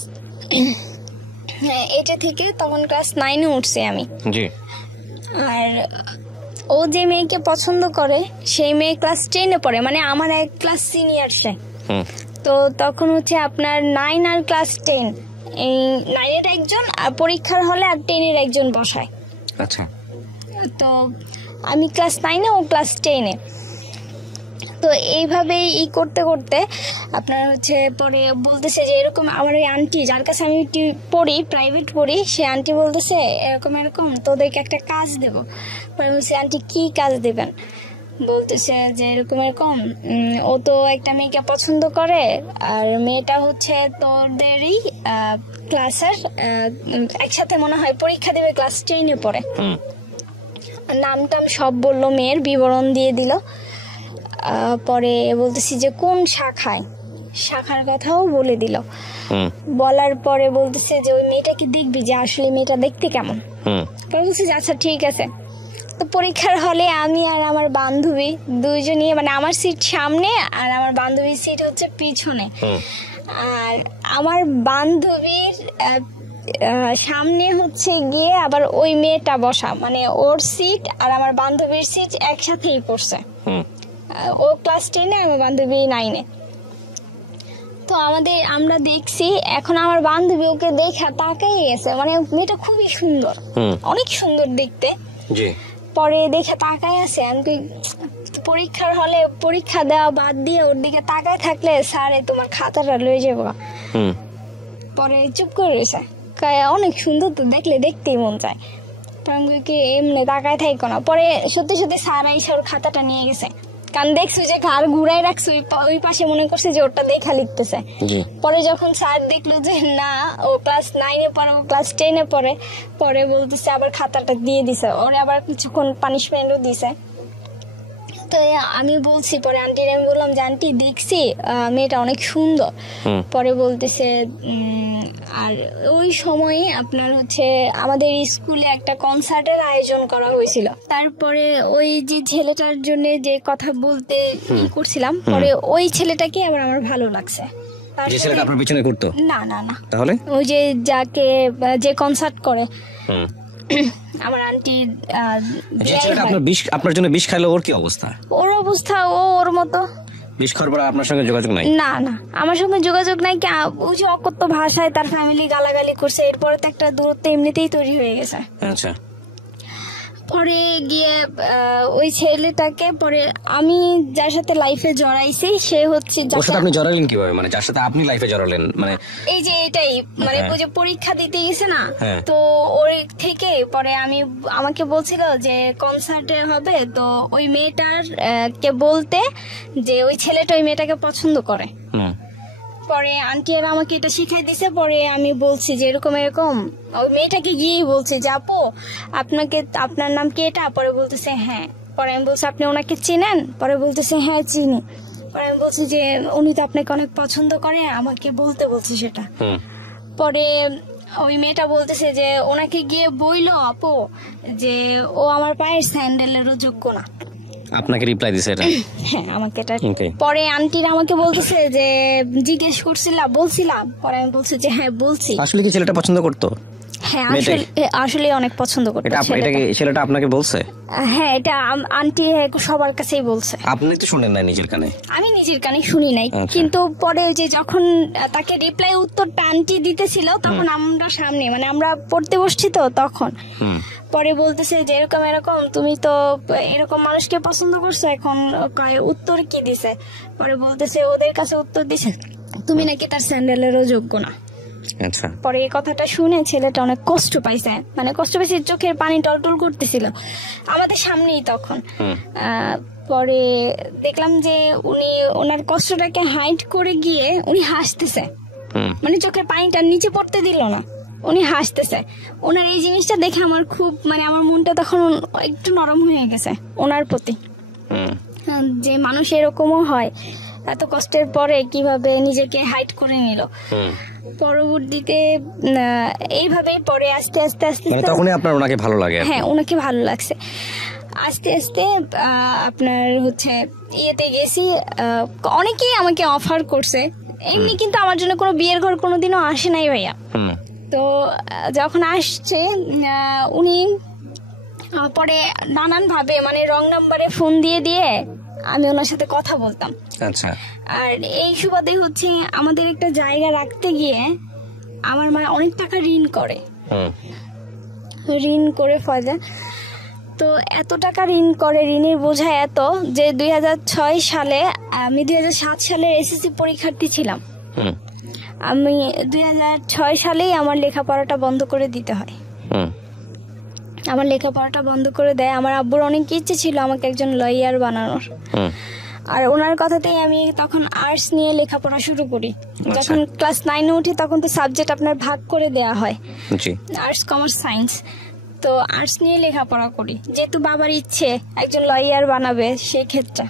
হ্যাঁ, এটা থেকে তখন ক্লাস 9-এ উঠছি আমি। জি। আর ও যে মেয়েকে পছন্দ করে সেই মেয়ে ক্লাস 10-এ পড়ে, মানে আমার এক ক্লাস সিনিয়র সে। তো তখন হচ্ছে আপনার 9 আর ক্লাস 10, এই 9-এর একজন আর পরীক্ষার হলে আর 10-এর একজন বসায়। আচ্ছা। তো আমি ক্লাস 9-এ, ও ক্লাস 10-এ। তো এইভাবেই করতে করতে আপনার হচ্ছে পরে বলতেছে যে এরকম, আমার ওই আন্টি যার কাছে আমি পড়ি, প্রাইভেট পড়ি, সে আন্টি বলতেছে এরকম এরকম তোদেরকে একটা কাজ দেব। পরে বলছি আন্টি কি কাজ দেবেন? বলতেছে যে এরকম এরকম ও তো একটা মেয়েকে পছন্দ করে, আর মেয়েটা হচ্ছে তোদেরই ক্লাসের, একসাথে মনে হয় পরীক্ষা দেবে, ক্লাস 10-এ পড়ে। নামটাম সব বললো, মেয়ের বিবরণ দিয়ে দিল। পরে বলতেছি যে কোন শাখার কথাও বলে দিল। বলার পরে বলতেছে যে ওই মেয়েটাকে দেখবি, যে আসলে মেয়েটা দেখতে কেমন। বলতেছি যে আচ্ছা ঠিক আছে। তো পরীক্ষার হলে আমি আর আমার বান্ধবী দুইজনই, মানে আমার সিট সামনে আর আমার বান্ধবীর সিট হচ্ছে পিছনে। আর আমার বান্ধবীর সামনে হচ্ছে গিয়ে আবার ওই মেয়েটা বসা, মানে ওর সিট আর আমার বান্ধবীর সিট একসাথেই পড়ছে। ও ক্লাস 10-এ, আমার বান্ধবী 9-এ। তো আমরা দেখছি, এখন আমার বান্ধবী ওকে দেখা তাকাই গেছে, মানে মেয়েটা খুবই সুন্দর, অনেক সুন্দর দেখতে। পরে দেখে তাকায় আছে। আমি পরীক্ষার হলে পরীক্ষা দেওয়া বাদ দিয়ে ওর দিকে তাকায় থাকলে স্যারে তোমার খাতাটা লয়ে যাবো। পরে চুপ করে রয়েছে, অনেক সুন্দর তো, দেখলে দেখতেই মন চায়। কি এমনি তাকায় থাকো না। পরে সত্যি সত্যি স্যার আইসা ওর খাতাটা নিয়ে গেছে, কারণ দেখছো যে ঘাড় ঘুরাই রাখছে ওই পাশে, মনে করছে যে ওটা দেখা লিখতেছে। পরে যখন স্যার দেখলো যে না ও ক্লাস 9-এ পড়ে, ও ক্লাস 10-এ পড়ে, পরে বলতেছে আবার খাতাটা দিয়ে দিছে ওরে, আবার কিছুক্ষণ পানিশমেন্টও দিছে। তো আমি বলছি, পরে আন্টির আমি বললাম যে আন্টি দেখছি মেয়েটা অনেক সুন্দর। পরে বলতেছে আর ওই সময়ে আপনার হচ্ছে আমাদের স্কুলে একটা কনসার্টের আয়োজন করা হয়েছিল। তারপরে ওই যে ছেলেটার জন্য যে কথা বলতে করছিলাম, পরে ওই ছেলেটাকে আবার আমার ভালো লাগছে। যে ছেলেটা আপনার পিছনে ঘুরতো? না না না, তাহলে ওই যে কনসার্ট করে আমার আন্টি, আপনার জন্য বিষ খাইলো, ওর কি অবস্থা? ওর অবস্থা ওর মতো। বিষ খাওয়ার পর আপনার সঙ্গে যোগাযোগ নাই? না না, আমার সঙ্গে যোগাযোগ নাই। ওই যে অকথ্য ভাষায় তার ফ্যামিলি গালাগালি করছে, এরপরে তো একটা দূরত্ব এমনিতেই তৈরি হয়ে গেছে। আচ্ছা। পরে গিয়ে ওই ছেলেটাকে, পরে আমি যার সাথে লাইফে জড়াইছি সে হচ্ছে, যার সাথে আপনি জড়ালেন কিভাবে, মানে যার সাথে আপনি লাইফে জড়ালেন? মানে এই যে এটাই, মানে ওই যে পরীক্ষা দিতে গেছে না, তো ওই থেকে পরে আমাকে বলছিল যে কনসার্টে হবে, তো ওই মেয়েটার কে বলতে যে ওই ছেলেটা ওই মেয়েটাকে পছন্দ করে। পরে আন্টি আর আমাকে এটা শিখাই দিছে। পরে আমি বলছি যে এরকম এরকম, ওই মেয়েটাকে গিয়েই বলছি যে আপু আপনার নাম কি এটা? পরে বলতেছে হ্যাঁ। পরে আমি বলছি আপনি ওনাকে চিনেন? পরে বলতেছে হ্যাঁ চিনি। পরে আমি বলছি যে উনি তো আপনাকে অনেক পছন্দ করে, আমাকে বলতে বলছি সেটা। পরে ওই মেয়েটা বলতেছে যে ওনাকে গিয়ে বইলো আপু যে ও আমার পায়ের স্যান্ডেলেরও যোগ্য না। আপনাকে রিপ্লাই দিছে এটা? হ্যাঁ, আমাকে এটা। পরে আন্টিরা আমাকে বলতেছে যে জিজ্ঞেস বলছিলাম। পরে আমি বলছি যে হ্যাঁ বলছি। আসলে কি ছেলেটা পছন্দ করতো? হ্যাঁ, আসলে অনেক পছন্দ করতো। ছেলেটা আপনাকে বলছে? হ্যাঁ, এটা আন্টি সবার কাছেই বলছে। আপনি তো শুনেন না নিজের কানে? আমি নিজের কানে শুনি নাই, কিন্তু পরে ওই যে যখন তাকে রিপ্লাই উত্তরটা আন্টি দিতেছিল, তখন আমরা সামনে, মানে আমরা পড়তে বসছি তো তখন। পরে বলতেছে যে এরকম এরকম, তুমি তো এরকম মানুষকে পছন্দ করছো, এখন উত্তর কি দিছে? পরে বলতেছে ওদের কাছে উত্তর দিছে তুমি নাকি তার স্যান্ডেলেরও যোগ্য না। আচ্ছা। পরে এই কথাটা শুনে ছেলেটা অনেক কষ্ট পাইছে, মানে কষ্ট পাইছে, চোখের পানি টলটল করতেছিল আমাদের সামনেই তখন। পরে দেখলাম যে ওনার কষ্টটাকে হাইড করে গিয়ে উনি হাসতেছে, মানে চোখের পানিটা নিচে পড়তে দিল না, উনি হাসতেছে। ওনার এই জিনিসটা দেখে আমার খুব, মানে আমার মনটা তখন একটু নরম হয়ে গেছে ওনার প্রতি, যে মানুষ এরকমও হয়, এত কষ্টের পরে কিভাবে নিজেকে হাইড করে নিল। পরবর্তীতে এইভাবে পরে আস্তে আস্তে আস্তে তখনই আপনার ওনাকে ভালো লাগে? হ্যাঁ, ওনাকে ভালো লাগছে। আস্তে আস্তে আপনার হচ্ছে ইয়েতে গেছি, অনেকেই আমাকে অফার করছে এমনি, কিন্তু আমার জন্য কোনো বিয়ের ঘর কোনোদিনও আসে নাই ভাইয়া। তো যখন আসছে উনি পরে নানান ভাবে মানে রং নাম্বারে ফোন দিয়ে দিয়ে আমি ওনার সাথে কথা বলতাম। আচ্ছা। আর এই সুবাদে হচ্ছে আমাদের একটা জায়গা রাখতে গিয়ে আমার মা অনেক টাকা ঋণ করে, ঋণ করে ফয়জা। তো এত টাকা ঋণ করে, ঋণের বোঝা এত যে 2006 সালে আমি 2007 সালে এসএসসি পরীক্ষার্থী ছিলাম। আমি 2006 সালেই আমার লেখাপড়াটা বন্ধ করে দিতে হয়। আমার লেখাপড়াটা বন্ধ করে দেয়। আমার আব্বুর অনেক ইচ্ছে ছিল আমাকে একজন লয়ার বানানোর, আর ওনার কথাতেই আমি তখন আর্টস নিয়ে লেখাপড়া শুরু করি। যখন ক্লাস 9-এ উঠি তখন তো সাবজেক্ট আপনার ভাগ করে দেওয়া হয়, আর্টস, কমার্স, সায়েন্স। তো আর্টস নিয়ে লেখাপড়া করি, যেহেতু বাবার ইচ্ছে একজন লয়ার বানাবে সেই ক্ষেত্রে।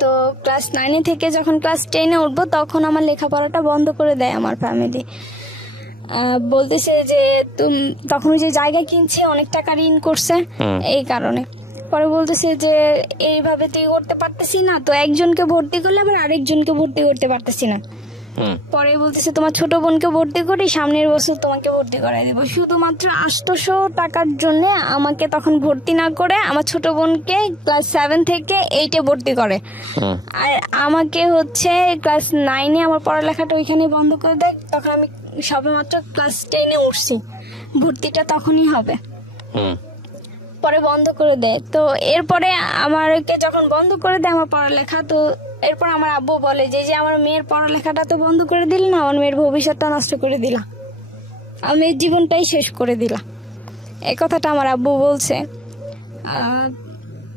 তো ক্লাস 9-এ থেকে যখন ক্লাস 10-এ উঠবো তখন আমার লেখাপড়াটা বন্ধ করে দেয় আমার ফ্যামিলি। বলতেছে যে তখন যে জায়গা কিনছে অনেক টাকা ঋণ করছে এই কারণে। পরে বলতেছে যে এইভাবে তুই করতে পারতেছি না, তো একজনকে ভর্তি করলে আবার আরেকজনকে ভর্তি করতে পারতেছি না। পরে বলতেছে তোমার ছোট বোনকে ভর্তি করি, সামনের বছর তোমাকে ভর্তি করাই দেবো। শুধুমাত্র 800 টাকার জন্য আমাকে তখন ভর্তি না করে আমার ছোট বোনকে ক্লাস 7 থেকে 8-এ ভর্তি করে। আর আমাকে হচ্ছে ক্লাস 9-এ আমার পড়ালেখাটা ওইখানে বন্ধ করে দেয়। তখন আমি সবেমাত্র ক্লাস 10-এ উঠছি, ভর্তিটা তখনই হবে। পরে বন্ধ করে দেয়। তো এরপরে আমাকে যখন বন্ধ করে দেয় আমার পড়ালেখা, তো এরপর আমার আব্বু বলে যে আমার মেয়ের পড়ালেখাটা তো বন্ধ করে দিল না, আমার মেয়ের ভবিষ্যৎটা নষ্ট করে দিলা, আমার মেয়ের জীবনটাই শেষ করে দিলা, এই কথাটা আমার আব্বু বলছে।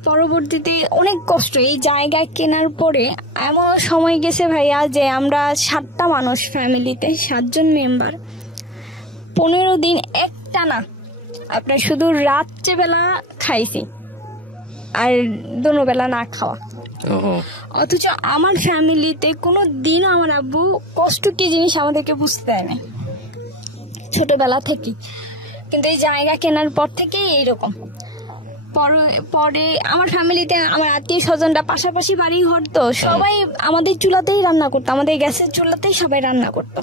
পরবর্তীতে অনেক কষ্ট, এই জায়গা কেনার পরে এমন সময় গেছে ভাইয়া যে আমরা 7টা মানুষ ফ্যামিলিতে, 7 জন মেম্বার, 15 দিন একটানা আপনার শুধু রাত্রেবেলা খাইছি আর দুপুরবেলা না খাওয়া। অথচ আমার ফ্যামিলিতে কোনো দিনও আমার আব্বু কষ্ট কি জিনিস আমাদেরকে বুঝতে দেয় না ছোটবেলা থেকে। কিন্তু এই জায়গা কেনার পর থেকে এইরকম। পরে আমার ফ্যামিলিতে আমার আত্মীয় স্বজনরা পাশাপাশি বাড়ি ঘর, তো সবাই আমাদের চুলাতেই রান্না করতো, আমাদের গ্যাসের চুলাতেই সবাই রান্না করতো।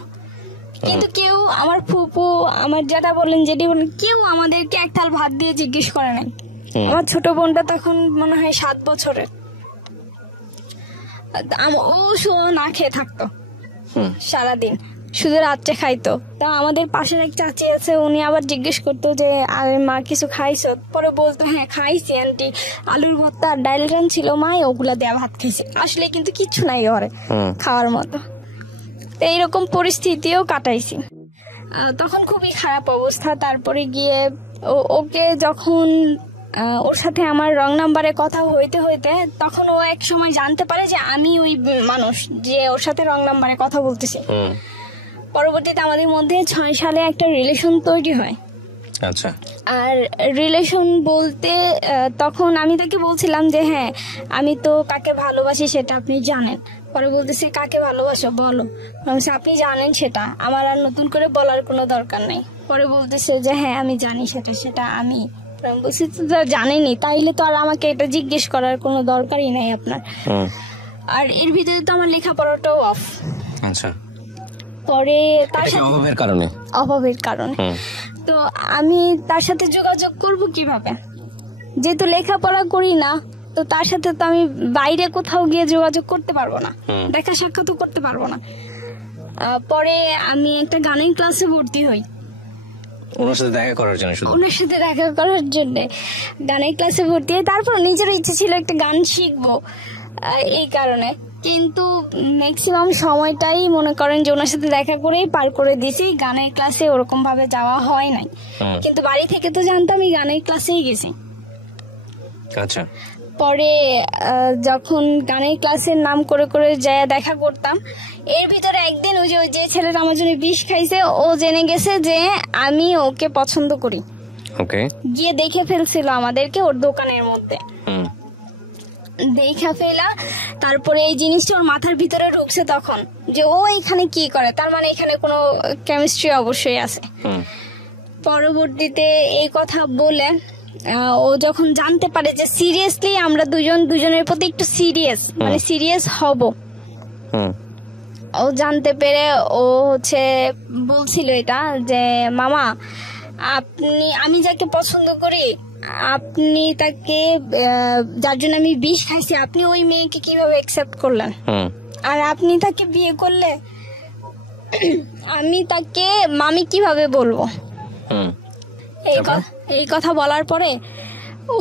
কিন্তু কেউ, আমার ফুপু, আমার যেটা বললেন যেটি বললেন, কেউ আমাদেরকে এক থাল ভাত দিয়ে জিজ্ঞেস করে নাই। আমার ছোট বোনটা তখন মনে হয় 7 বছরের, ও না খেয়ে থাকতো সারাদিন, শুধু রাত্রে খাইতো। তা আমাদের পাশের এক চাচি আছে, উনি আবার জিজ্ঞেস করতো যে আরে মা কিছু খাইছো? পরে বলতো হ্যাঁ খাইছি আন্টি, আলুর ভর্তা আর ডাইল রান ছিল মা, ওগুলা দেয়া ভাত খাইছি। আসলে কিন্তু কিচ্ছু নাই ঘরে খাওয়ার মতো। এইরকম পরিস্থিতিও কাটাইছি। তখন খুবই খারাপ অবস্থা। তারপরে গিয়ে ওকে যখন ওর সাথে আমার রং নাম্বারে কথা হইতে হইতে তখন ও এক সময় জানতে পারে যে আমি ওই মানুষ যে ওর সাথে রং নাম্বারে কথা বলতেছি। পরবর্তীতে আমাদের মধ্যে 6 সালে একটা রিলেশন তৈরি হয়। আচ্ছা। আর রিলেশন বলতে তখন আমি তাকে বলছিলাম যে হ্যাঁ আমি তো কাকে ভালোবাসি সেটা আপনি জানেন। পরে বলতেছে কাকে ভালোবাসো বলো। আপনি জানেন সেটা, আমার আর নতুন করে বলার কোনো দরকার নেই। পরে বলতেছে যে হ্যাঁ আমি জানি সেটা আমি বলছি তো জানেনি, তাইলে তো আর আমাকে এটা জিজ্ঞেস করার কোনো দরকারই নাই আপনার। আর এর ভিতরে তো আমার লেখাপড়াটাও অফ। আচ্ছা। পরে তার সাথে অভাবের কারণে তো আমি তার সাথে যোগাযোগ করব কিভাবে, যেহেতু লেখাপড়া করি না, তো তার সাথে তো আমি বাইরে কোথাও গিয়ে যোগাযোগ করতে পারবো না, দেখা সাক্ষাৎও করতে পারবো না। পরে আমি একটা গানের ক্লাসে ভর্তি হই ওনার সাথে দেখা করার জন্য গানের ক্লাসে ভর্তি হই। তারপর নিজের ইচ্ছে ছিল একটা গান শিখবো এই কারণে, কিন্তু ম্যাক্সিমাম সময়টাই মনে করেন যে ওনার সাথে দেখা করেই পার করে দিয়েছি। গানের ক্লাসে ওরকম ভাবে যাওয়া হয় নাই, কিন্তু বাড়ি থেকে তো জানতাম এই গানের ক্লাসেই গেছি। আচ্ছা। পরে যখন গানের ক্লাসের নাম করে করে যায় দেখা করতাম, এর ভিতরে একদিন ওই যে ছেলেটা আমার জন্য বিষ খাইছে, ও জেনে গেছে যে আমি ওকে পছন্দ করি। গিয়ে দেখে ফেলছিল আমাদেরকে ওর দোকানের মধ্যে, দেখা ফেলা। তারপরে এই জিনিসটা ওর মাথার ভিতরে ঢুকছে তখন যে ও এখানে কি করে, তার মানে এখানে কোনো কেমিস্ট্রি অবশ্যই আছে। পরবর্তীতে এই কথা বলে ও যখন জানতে পারে যে সিরিয়াসলি আমরা দুজনের প্রতি একটু সিরিয়াস হব, ও জানতে পেরে ও হচ্ছে বলছিল এটা যে মামা আমি যাকে পছন্দ করি আপনি তাকে যার জন্য আমি বিষ খাইছি আপনি ওই মেয়েকে কিভাবে অ্যাকসেপ্ট করলেন, আর আপনি তাকে বিয়ে করলে আমি তাকে মামি কিভাবে বলবো। এই কথা বলার পরে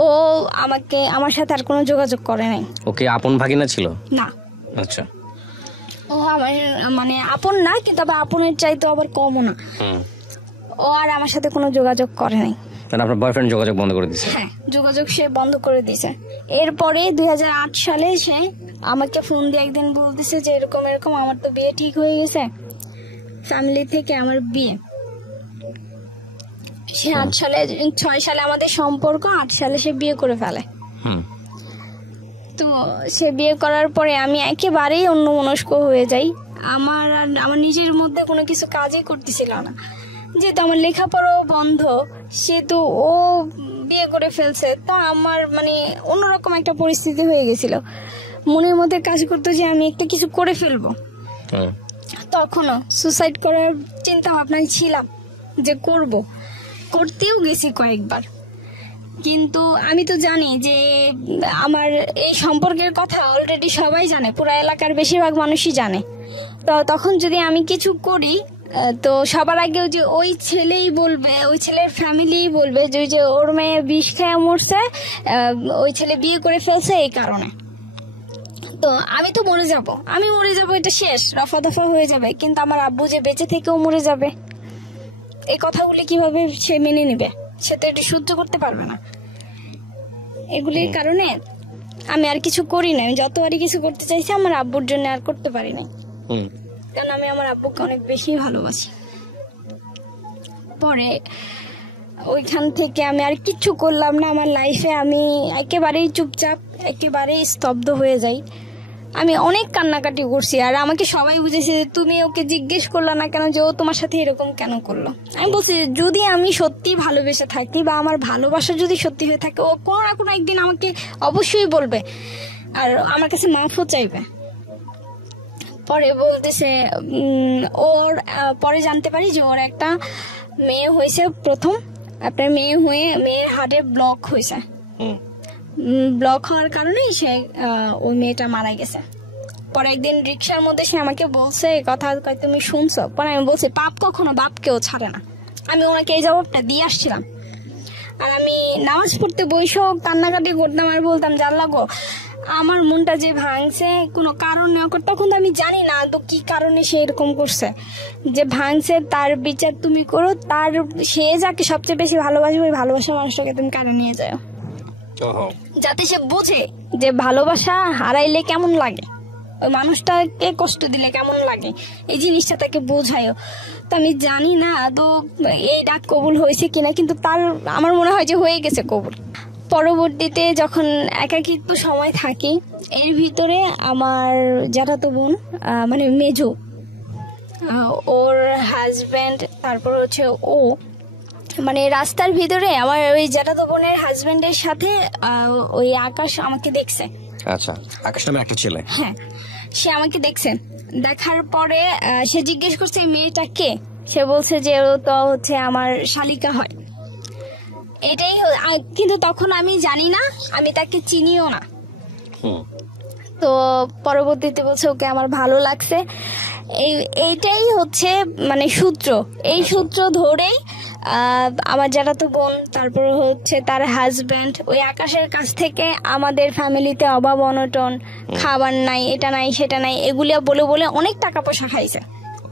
ও আমার সাথে আর কোনো যোগাযোগ করে নাই। ওকে আপন ভাগিনা ছিল না? আচ্ছা। ও আমার মানে আপন না, কিন্তু আবার আপনের চাইতো আবার কমও না। ও আর আমার সাথে কোনো যোগাযোগ করে নাই। মানে আপনার বয়ফ্রেন্ড যোগাযোগ বন্ধ করে দিয়েছে? হ্যাঁ, যোগাযোগ সে বন্ধ করে দিয়েছে। এরপরে 2008 সালে সে আমাকে ফোন দিয়ে একদিন বলতেছে যে এরকম এরকম আমার তো বিয়ে ঠিক হয়ে গেছে, ফ্যামিলি থেকে আমার বিয়ে। সে 6 সালে আমাদের সম্পর্ক, 8 সালে সে বিয়ে করে ফেলে। তো সে বিয়ে করার পরে আমি একেবারেই অন্যমনস্ক হয়ে যাই। আমার নিজের মধ্যে কোনো কিছু কাজই করতেছিল না, যেহেতু আমার লেখাপড়াও বন্ধ, সেহেতু ও বিয়ে করে ফেলছে। তো আমার মানে অন্যরকম একটা পরিস্থিতি হয়ে গেছিল, মনের মধ্যে কাজ করতো যে আমি একটা কিছু করে ফেলবো। তখনও সুসাইড করার চিন্তা ভাবনায় ছিলাম যে করতেও গেছি কয়েকবার, কিন্তু আমি তো জানি যে আমার এই সম্পর্কের কথা অলরেডি সবাই জানে, পুরো এলাকার বেশিরভাগ মানুষই জানে। তো তখন যদি আমি কিছু করি তো সবার আগেও যে ওই ছেলেই বলবে, ওই ছেলের ফ্যামিলি বলবে যে ওর মেয়ে বিষ খেয়ে মরছে, ওই ছেলে বিয়ে করে ফেলছে এই কারণে। তো আমি তো মরে যাব, এটা শেষ, রফা দফা হয়ে যাবে। কিন্তু আমার আব্বু যে বেঁচে থেকেও মরে যাবে, এই কথাগুলি কিভাবে সে মেনে নেবে? সে তো এটা সহ্য করতে পারবে না। এগুলির কারণে আমি আর কিছু করি না। যতবারই কিছু করতে চাইছি আমার আব্বুর জন্য আর করতে পারি না, কারণ আমি আমার আব্বুকে অনেক বেশি ভালোবাসি। পরে ওইখান থেকে আমি আর কিছু করলাম না আমার লাইফে। আমি একেবারেই চুপচাপ, একেবারেই স্তব্ধ হয়ে যাই। আমি অনেক কান্নাকাটি করছি, আর আমাকে সবাই বুঝেছে যে তুমি ওকে জিজ্ঞেস করলা না কেন যে ও তোমার সাথে এরকম কেন করলো। আমি বলছি যদি আমি সত্যি ভালোবেসে থাকি বা আমার ভালোবাসা যদি সত্যি হয়ে থাকে, ও কোনো না কোনো একদিন আমাকে অবশ্যই বলবে, আর আমার কাছে মাফও চাইবে। পরে বলতেছে ওর পরে জানতে পারি যে ওর একটা মেয়ে হয়েছে, প্রথম আপনার মেয়ে হয়ে মেয়ের হার্টে ব্লক হয়েছে। ব্লক হওয়ার কারণে সে ওই মেয়েটা মারা গেছে। পরে একদিন রিক্সার মধ্যে সে আমাকে বলছে এই কথা, তুমি শুনছো? পরে আমি বলছি পাপ কখনো বাপকেও ছাড়ে না। আমি ওনাকে এই জবাবটা দিয়ে আসছিলাম। আর আমি নামাজ পড়তে বসেও কান্নাকাটি করতাম আর বলতাম জাল্লা গো, আমার মনটা যে ভাঙছে কোনো কারণ নেই। তখন তো আমি জানি না তো কি কারণে সে এরকম করছে, যে ভাঙছে তার বিচার তুমি করো। সে যাকে সবচেয়ে বেশি ভালোবাসবে ওই ভালোবাসা মানুষটাকে তুমি কানে নিয়ে যাও, যাতে সে বুঝে যে ভালোবাসা হারাইলে কেমন লাগে, ওই মানুষটাকে কষ্ট দিলে কেমন লাগে, এই জিনিসটা তাকে বোঝায়ও। তো আমি জানি না তো এই ডাক কবুল হয়েছে কিনা, কিন্তু আমার মনে হয় যে হয়ে গেছে কবুল। পরবর্তীতে যখন একাকিত্ব সময় থাকি, এর ভিতরে আমার জ্যাঠাতো বোন মানে মেজো, ওর হাজব্যান্ড, তারপর হচ্ছে ও, মানে রাস্তার ভিতরে আমার ওই জ্যাঠাতো বোনের হাজব্যান্ডের সাথে ওই আকাশ আমাকে দেখছে। আচ্ছা, আকাশ নামে একটা ছেলে? হ্যাঁ, সে আমাকে দেখছে। দেখার পরে সে জিজ্ঞেস করছে মেয়েটা কে। সে বলছে যে ও তো হচ্ছে আমার শালিকা হয়। এটাই, কিন্তু তখন আমি জানি না, আমি তাকে চিনিও না। তো পরবর্তীতে বলছে ওকে আমার ভালো লাগছে। এইটাই হচ্ছে মানে সূত্র। এই সূত্র ধরেই আমার যারা তো বোন, তারপর হচ্ছে তার হাজব্যান্ড ওই আকাশের কাছ থেকে আমাদের ফ্যামিলিতে অভাব অনটন, খাবার নাই, এটা নাই সেটা নাই, এগুলা বলে বলে অনেক টাকা পয়সা খাইছে।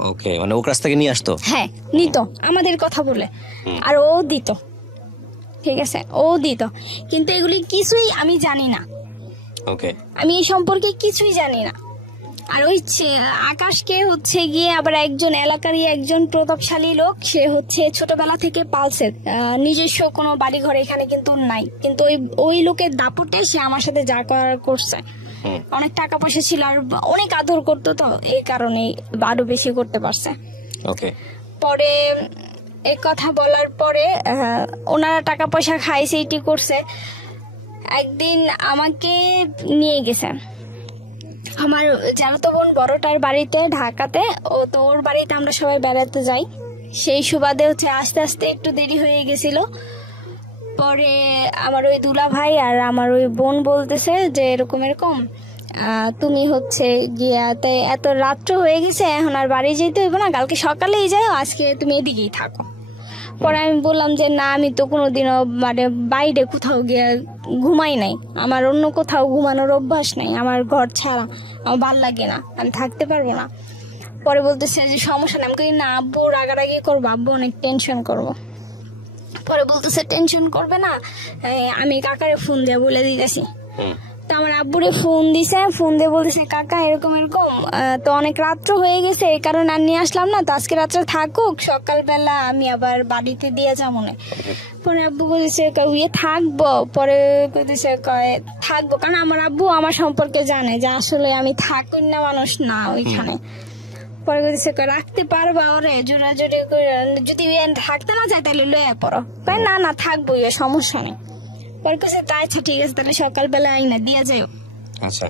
ওকে, মানে ও কাছ থেকে নিয়ে আসতো? হ্যাঁ, নিত আমাদের কথা বলে, আর ও দিত। ঠিক আছে, ও দিত, কিন্তু এগুলি কিছুই আমি জানি না। ওকে, আমি এই সম্পর্কে কিছুই জানি না। আর ওই আকাশকে হচ্ছে গিয়ে আবার একজন এলাকারই একজন প্রতাপশালী লোক, সে হচ্ছে ছোটবেলা থেকে পালছে, নিজস্ব কোনো বাড়ি ঘর এখানে কিন্তু নাই, কিন্তু ওই লোকের দাপটে সে আমার সাথে যা করার করছে। অনেক টাকা পয়সা ছিল আর অনেক আদর করতো, তো এই কারণে আরো বেশি করতে পারছে। ওকে, পরে এই কথা বলার পরে ওনারা টাকা পয়সা খাইছে, এটি করছে। একদিন আমাকে নিয়ে গেছে, আমার চাচাতো বোন বড়টার বাড়িতে ঢাকাতে, ও তো ওর বাড়িতে আমরা সবাই বেড়াতে যাই। সেই সুবাদে হচ্ছে আস্তে আস্তে একটু দেরি হয়ে গেছিল। পরে আমার ওই দুলা ভাই আর আমার ওই বোন বলতেছে যে এরকম এরকম তুমি হচ্ছে গিয়াতে এত রাত্র হয়ে গেছে, এখন আর বাড়ি যেতে হইব না, কালকে সকালেই যাও, আজকে তুমি এদিকেই থাকো। পরে আমি বললাম যে না, আমি তো কোনোদিনও মানে বাইরে কোথাও গিয়ে ঘুমাই নাই, আমার অন্য কোথাও ঘুমানোর অভ্যাস নাই, আমার ঘর ছাড়া আমার ভাল লাগে না, আমি থাকতে পারবো না। পরে বলতেছে যে সমস্যা নেই। আমি কই না, আব্বু রাগারাগি করবো, আব্বু অনেক টেনশন করবো। পরে বলতেছে টেনশন করবে না, আমি কাকারে ফোন দিয়ে বলে দিতেছি। তো আমার আব্বুরে ফোন দিছে, ফোন দিয়ে বলতেছে কাকা এরকম এরকম, তো অনেক রাত্র হয়ে গেছে, এই কারণে আর নিয়ে আসলাম না, তো আজকে রাত্রে থাকুক, সকালবেলা আমি আবার বাড়িতে দিয়ে যাবো না। পরে আব্বু বলতেছে ইয়ে থাকবো, পরে কইতেছে থাকবো, কারণ আমার আব্বু আমার সম্পর্কে জানে যে আসলে আমি থাকুন না মানুষ না ওইখানে। পরে বলতেছে রাখতে পারবা ওরে, জোরাজোরি করে, যদি থাকতে না চাই তাহলে লয়ে পড়ো। না না থাকবো, সমস্যা নেই। পরে কাছে তাই আচ্ছা ঠিক আছে, তাহলে সকালবেলা আইনা দিয়া যাই। আচ্ছা,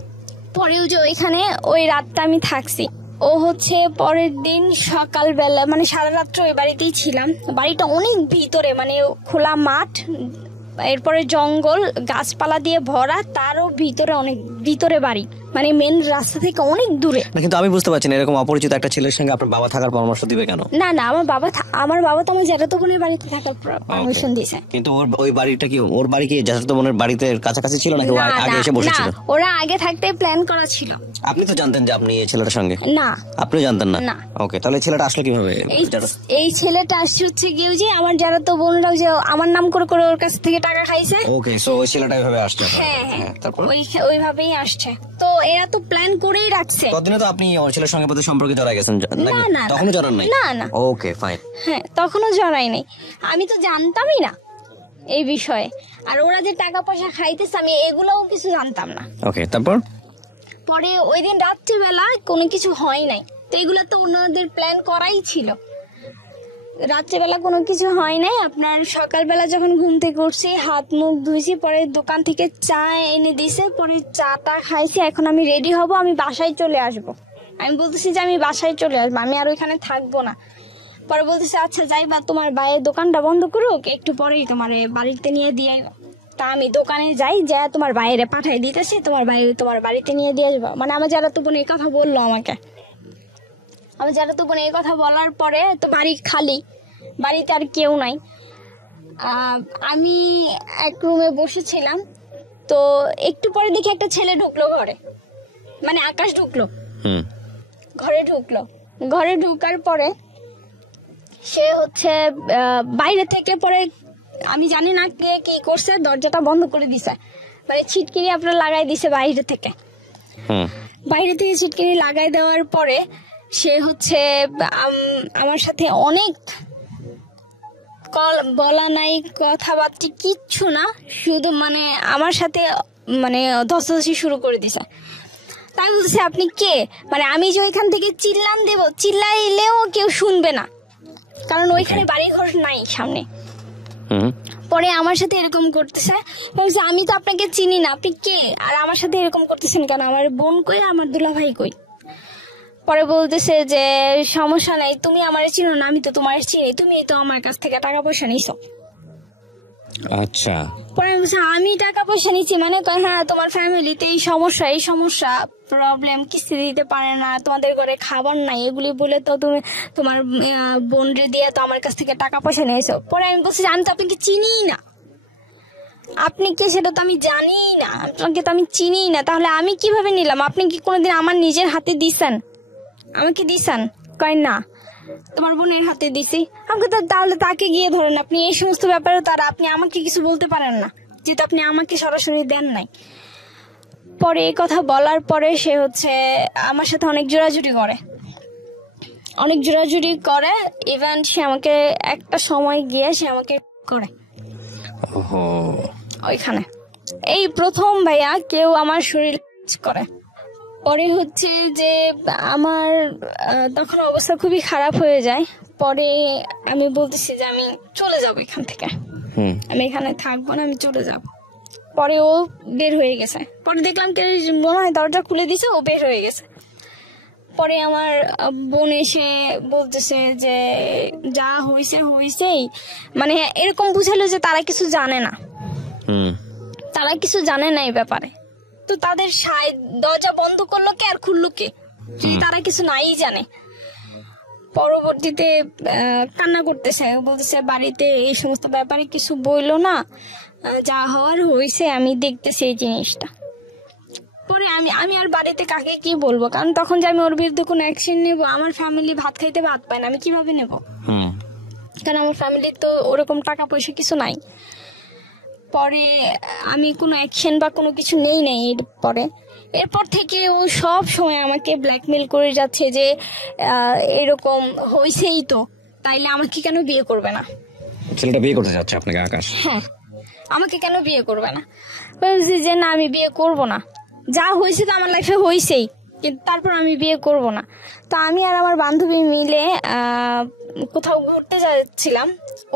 পরেও যে ওইখানে ওই রাতটা আমি থাকছি। ও হচ্ছে পরের দিন সকালবেলা মানে সারা রাত্র ওই বাড়িতেই ছিলাম। বাড়িটা অনেক ভিতরে, মানে খোলা মাঠ, এরপরে জঙ্গল, গাছপালা দিয়ে ভরা, তারও ভিতরে অনেক ভিতরে বাড়ি, মানে মেন রাস্তা থেকে অনেক দূরে। কিন্তু আমি বুঝতে পারছি না, এরকম অপরিচিত একটা ছেলের সঙ্গে আপনার বাবা থাকার পরামর্শ দিবে কেন? না না, আমার বাবা তো আমার জ্যাঠাতো বোনের বাড়িতে থাকার পারমিশন দিয়েছে। কিন্তু ওই বাড়িটা কি, ওর বাড়ি কি জ্যাঠাতো বোনের বাড়িতে কাছাকাছি ছিল নাকি আগে এসে বসেছিল? ওরা আগে থাকতে প্ল্যান করা ছিল। আপনি তো জানতেন যে আপনি এই ছেলেটার সঙ্গে? না, আপনিও জানতেন না? ওকে, তাহলে ছেলেটা আসলো কিভাবে? এই ছেলেটা আসছে হচ্ছে গিয়ে যে আমার জ্যাঠাতো বোনরাও যে আমার নাম করে করে ওর কাছ থেকে টাকা খাইছে। ওকে, সো ওই ছেলেটা এইভাবে আসছে? হ্যাঁ হ্যাঁ, তারপর ওইভাবেই আসছে। তো এরা তো প্ল্যান করেই রাখছে। ততদিনে তো আপনি ওই ছেলের সঙ্গে প্রতি সম্পর্কে জড়াই গেছেন? না না, তখনও জড়ান নাই? না না। Okay fine. হ্যাঁ, তখনও জড়াই নাই, আমি তো জানতামই না এই বিষয়ে। আর ওরা যে টাকা পয়সা খাইতেছে আমি এগুলোও কিছু জানতাম না। ওকে, তারপর? পরে ওই দিন রাত্রিবেলা কোনো কিছু হয় নাই, তো এগুলো তো ওনাদের প্ল্যান করাই ছিল। রাত্রেবেলা কোনো কিছু হয় নাই। আপনার সকালবেলা যখন ঘুম থেকে উঠছি, হাত মুখ ধুইছি, পরে দোকান থেকে চা এনে দিছে, পরে চাটা খাইছি। এখন আমি রেডি হব, আমি বাসায় চলে আসব। আমি বলতেছি যে আমি বাসায় চলে আসবো, আমি আর ওইখানে থাকবো না। পরে বলতেছে আচ্ছা যাইবা, তোমার ভাইয়ের দোকানটা বন্ধ করুক, একটু পরেই তোমার বাড়িতে নিয়ে দিয়ে। তা আমি দোকানে যাই, যা তোমার বাইরে পাঠাই দিতেছি, তোমার ভাই তোমার বাড়িতে নিয়ে দিয়ে যাবো। মানে আমার যারা তো বোন এই কথা বললো আমাকে। আমার যারা তো বোন এই কথা বলার পরে তো বাড়ি খালি, বাড়িতে আর কেউ নাই। আমি এক রুমে বসেছিলাম, তো একটু পরে দেখি একটা ছেলে ঢুকলো ঘরে, মানে আকাশ ঢুকলো ঘরে, ঘরে ঢুকার পরে সে হচ্ছে বাইরে থেকে, পরে আমি জানি না কে কি করছে, দরজাটা বন্ধ করে দিছে, মানে ছিটকিনি আপনার লাগাই দিছে বাইরে থেকে। ছিটকিনি লাগাই দেওয়ার পরে সে হচ্ছে আমার সাথে অনেক বলা নাই, কথাবার্তা কিচ্ছু না, শুধু মানে আমার সাথে মানে ধস্তাধস্তি শুরু করে দিছে। তাই বলতেছে আপনি কে, মানে আমি যে ওইখান থেকে চিল্লাইলেও কেউ শুনবে না, কারণ ওইখানে বাড়ি ঘর নাই সামনে। পরে আমার সাথে এরকম করতেছে, আমি তো আপনাকে চিনি না, আপনি কে, আর আমার সাথে এরকম করতেছেন কেন, আমার বোন কই, আমার দুলা ভাই কই। পরে বলতেছে যে সমস্যা নাই, তুমি আমার চিনো না, আমি তো তোমার চিনি, তুমি তো আমার কাছ থেকে টাকা পয়সা নিছো। আচ্ছা। পরে আমি টাকা পয়সা নিচ্ছি মানে, হ্যাঁ তোমার ফ্যামিলিতে এই সমস্যা প্রবলেম, কিস্তি দিতে পারে না, তোমাদের ঘরে খাবার নাই, এগুলি বলে তো তুমি তোমার বোন রে দিয়ে তো আমার কাছ থেকে টাকা পয়সা নিয়েছো। পরে আমি বলছি আমি তো আপনাকে চিনি না, আপনি কে সেটা তো আমি জানি না, আপনাকে তো আমি চিনি না, তাহলে আমি কিভাবে নিলাম, আপনি কি কোনোদিন আমার নিজের হাতে দিছেন, আমাকে দিছেন? কয় না, তোমার বোনের হাতে দিছি। আমাকে তো তাহলে তাকে গিয়ে ধরেন, আপনি এই সমস্ত ব্যাপারে তারা আপনি আমাকে কিছু বলতে পারেন না, যেহেতু আপনি আমাকে সরাসরি দেন নাই। পরে এই কথা বলার পরে সে হচ্ছে আমার সাথে অনেক জোরাজুরি করে, ইভেন সে আমাকে একটা সময় গিয়ে সে আমাকে করে ওইখানে। এই প্রথম ভাইয়া কেউ আমার শরীর করে। পরে হচ্ছে যে আমার তখন অবস্থা খুবই খারাপ হয়ে যায়। পরে আমি বলতেছি যে আমি চলে যাবো এখান থেকে, আমি এখানে থাকবো না, আমি চলে যাব। পরে ও বের হয়ে গেছে। পরে দেখলাম কে মনে হয় দরজা খুলে দিছে, ও বের হয়ে গেছে। পরে আমার বোন এসে বলতেছে যে যা হয়েছেই, মানে এরকম বুঝালো যে তারা কিছু জানে না, তারা কিছু জানে না এই ব্যাপারে। তো তাদের দরজা বন্ধ করলো কে আর খুললো কে, তারা কিছু নাই জানে। পরবর্তীতে কান্না করতেছে, বলতেছে বাড়িতে এই সমস্ত ব্যাপারে কিছু বইলো না, যা হওয়ার হয়েছে আমি দেখতেছি এই জিনিসটা। পরে আমি আর বাড়িতে কাকে কি বলবো, কারণ তখন যে আমি ওর বিরুদ্ধে কোনো অ্যাকশন নেবো, আমার ফ্যামিলি ভাত খাইতে ভাত পায় না, আমি কিভাবে নেব? কারণ আমার ফ্যামিলির তো ওরকম টাকা পয়সা কিছু নাই। পরে আমি কোনো অ্যাকশন বা কোনো কিছু নেই নাই। এরপর থেকে ও সব সময় আমাকে ব্ল্যাকমেল করে যাচ্ছে যে এরকম হয়েছেই তো, তাইলে আমাকে কেন বিয়ে করবে না? ছেলেটা বিয়ে করতে যাচ্ছে আপনাকে, আকাশ? হ্যাঁ, আমাকে কেন বিয়ে করবে না? বলছি যে না, আমি বিয়ে করব না, যা হয়েছে তো আমার লাইফে হয়েছেই, কিন্তু তারপর আমি বিয়ে করব না। তো আমি আর আমার বান্ধবী মিলে কোথাও ঘুরতে যাচ্ছিলাম,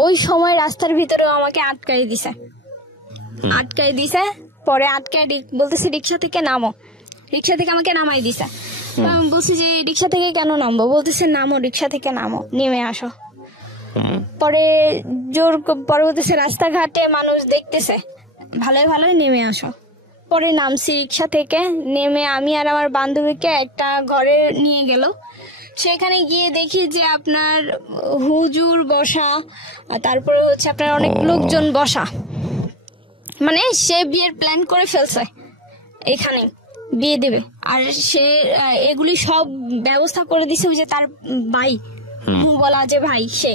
ওই সময় রাস্তার ভিতরেও আমাকে আটকাই দিছে। পরে আটকাই বলতেছে রিক্সা থেকে নামো, রিক্সা থেকে আমাকে নামাই দিছে। আমি বলছি যে রিক্সা থেকে কেন নামবো? বলতেছে নামো, রিক্সা থেকে নামো, নেমে আসো। পরে পরে বলতেছে রাস্তাঘাটে মানুষ দেখতেছে, ভালোই নেমে আসো। পরে নামছি রিক্সা থেকে, নেমে আমি আর আমার বান্ধবীকে একটা ঘরে নিয়ে গেল। সেখানে গিয়ে দেখি যে আপনার হুজুর বসা, তারপরে হচ্ছে আপনার অনেক লোকজন বসা, মানে সে বিয়ের প্ল্যান করে ফেলছে, এখানে বিয়ে দেবে। আর সে এগুলি সব ব্যবস্থা করে দিছে ওই যে তার ভাই, বলা যে ভাই, সে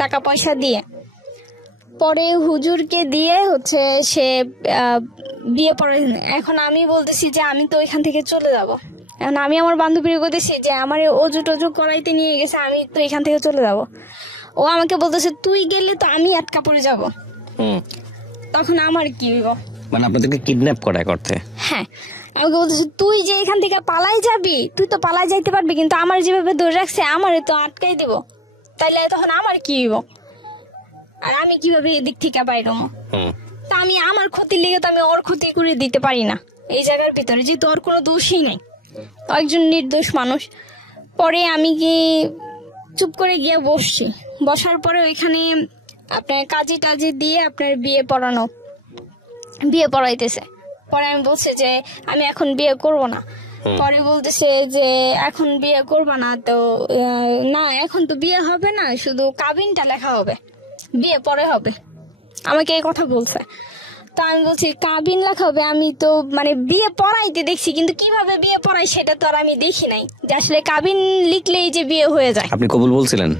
টাকা পয়সা দিয়ে। পরে হুজুরকে দিয়ে হচ্ছে সে বিয়ে পড়াই। এখন আমি বলতেছি যে আমি তো এখান থেকে চলে যাব। এখন আমি আমার বান্ধবীর বলতেছি যে আমার অজু টজু করাইতে নিয়ে গেছে, আমি তো এখান থেকে চলে যাব। ও আমাকে বলতেছে তুই গেলে তো আমি আটকা পড়ে যাব। তখন আমার কি হইব? মানে আপনাদেরকে কিডন্যাপ করা এক অর্থে? হ্যাঁ, আমাকে বলতেছে তুই যে এখান থেকে পালাই যাবি, তুই তো পালাই যাইতে পারবি, কিন্তু আমার যেভাবে ধরে রাখছে আমারে তো আটকাই দিব, তাইলে তখন আমার কি হইব? আর আমি কিভাবে এদিক থেকে বাইর হবো? তা আমি আমার ক্ষতির লেগে তো আমি ওর ক্ষতি করে দিতে পারি না এই জায়গার ভিতরে, যেহেতু ওর কোনো দোষই নাই, একজন নির্দোষ মানুষ। পরে আমি কি চুপ করে গিয়ে বসছি, বসার পরে ওইখানে আপনার কাজে টাজে দিয়ে আপনার বিয়ে পড়াইতেছে। পরে আমি বলছি যে আমি এখন বিয়ে করব না। পরে বলতেছে যে এখন বিয়ে করব না, তো না এখন তো বিয়ে হবে না, শুধু কাবিনটা লেখা হবে, বিয়ে পরে হবে, আমাকে এই কথা বলছে। তো আমি বলছি কাবিন লেখা হবে, আমি তো মানে বিয়ে পড়াইতে দেখছি, কিন্তু কিভাবে বিয়ে পড়াই সেটা তো আর আমি দেখি নাই, যে আসলে কাবিন লিখলেই যে বিয়ে হয়ে যায়। আপনি কবুল বলছিলেন?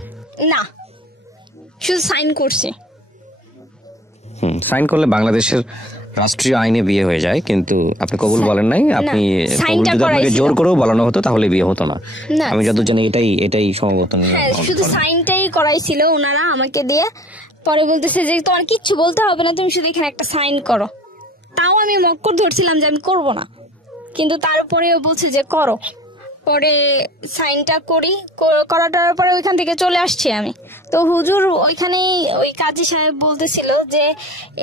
না, শুধু সাইন করছি। সাইন করলে বাংলাদেশের রাষ্ট্রীয় আইনে বিয়ে হয়ে যায়, কিন্তু আপনি কবুল বলেন নাই। আপনি আপনাকে জোর করেও বলানো হতো তাহলে বিয়ে হতো না, আমি যত জানি এটাই সম্ভবত। শুধু সাইনটাই করাইছিল ওনারা আমাকে দিয়ে। পরে বলতেছে যে তোমার কিচ্ছু বলতে হবে না, তুমি শুধু এখানে একটা সাইন করো। তাও আমি মক্কর ধরছিলাম যে আমি করব না, কিন্তু তারপরেও বলছে যে করো। পরে সাইনটা করাটার পরে ওইখান থেকে চলে আসছি আমি। তো হুজুর ওইখানে ওই কাজী সাহেব বলতেছিল যে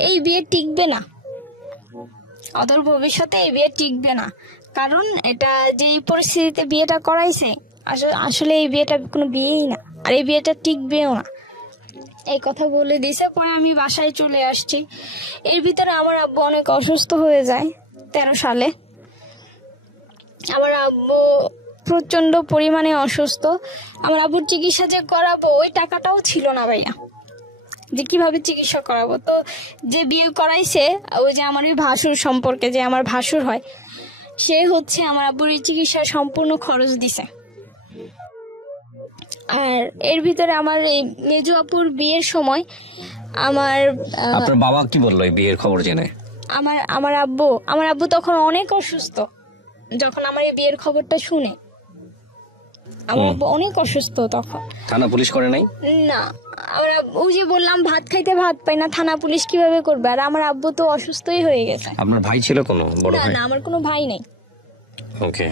এই বিয়ে টিকবে না, অদূর ভবিষ্যতে এই বিয়ে টিকবে না, কারণ এটা যে পরিস্থিতিতে বিয়েটা করাইছে আসলে এই বিয়েটা কোনো বিয়েই না, আর এই বিয়েটা টিকবেও না, এই কথা বলে দিয়েছে। পরে আমি বাসায় চলে আসছি। এর ভিতরে আমার আব্বু অনেক অসুস্থ হয়ে যায় 13 সালে। আমার আব্বু প্রচন্ড পরিমাণে অসুস্থ। আমার আব্বুর চিকিৎসা যে করাবো ওই টাকাটাও ছিল না ভাইয়া, যে কিভাবে চিকিৎসা করাবো। তো যে বিয়ে করাইছে ওই যে আমার ওই ভাসুর সম্পর্কে, যে আমার ভাসুর হয়, সে হচ্ছে আমার আব্বুর চিকিৎসার সম্পূর্ণ খরচ দিছে। আর এর ভিতরে আমার এই মেজো আপুর বিয়ের সময় আপনার বাবা কি বললো এই বিয়ের খবর জেনে? আমার আব্বু তখন অনেক অসুস্থ। যখন আমার এই বিয়ের খবরটা শুনে আমার আব্বু অনেক অসুস্থ তখন। থানা পুলিশ করে নাই? না, আমরা ওই যে বললাম ভাত খাইতে ভাত পাই না, থানা পুলিশ কিভাবে করবে? আর আমার আব্বু তো অসুস্থই হয়ে গেছে। আপনার ভাই ছিল কোনো বড় ভাই? না, আমার কোনো ভাই নেই। ওকে,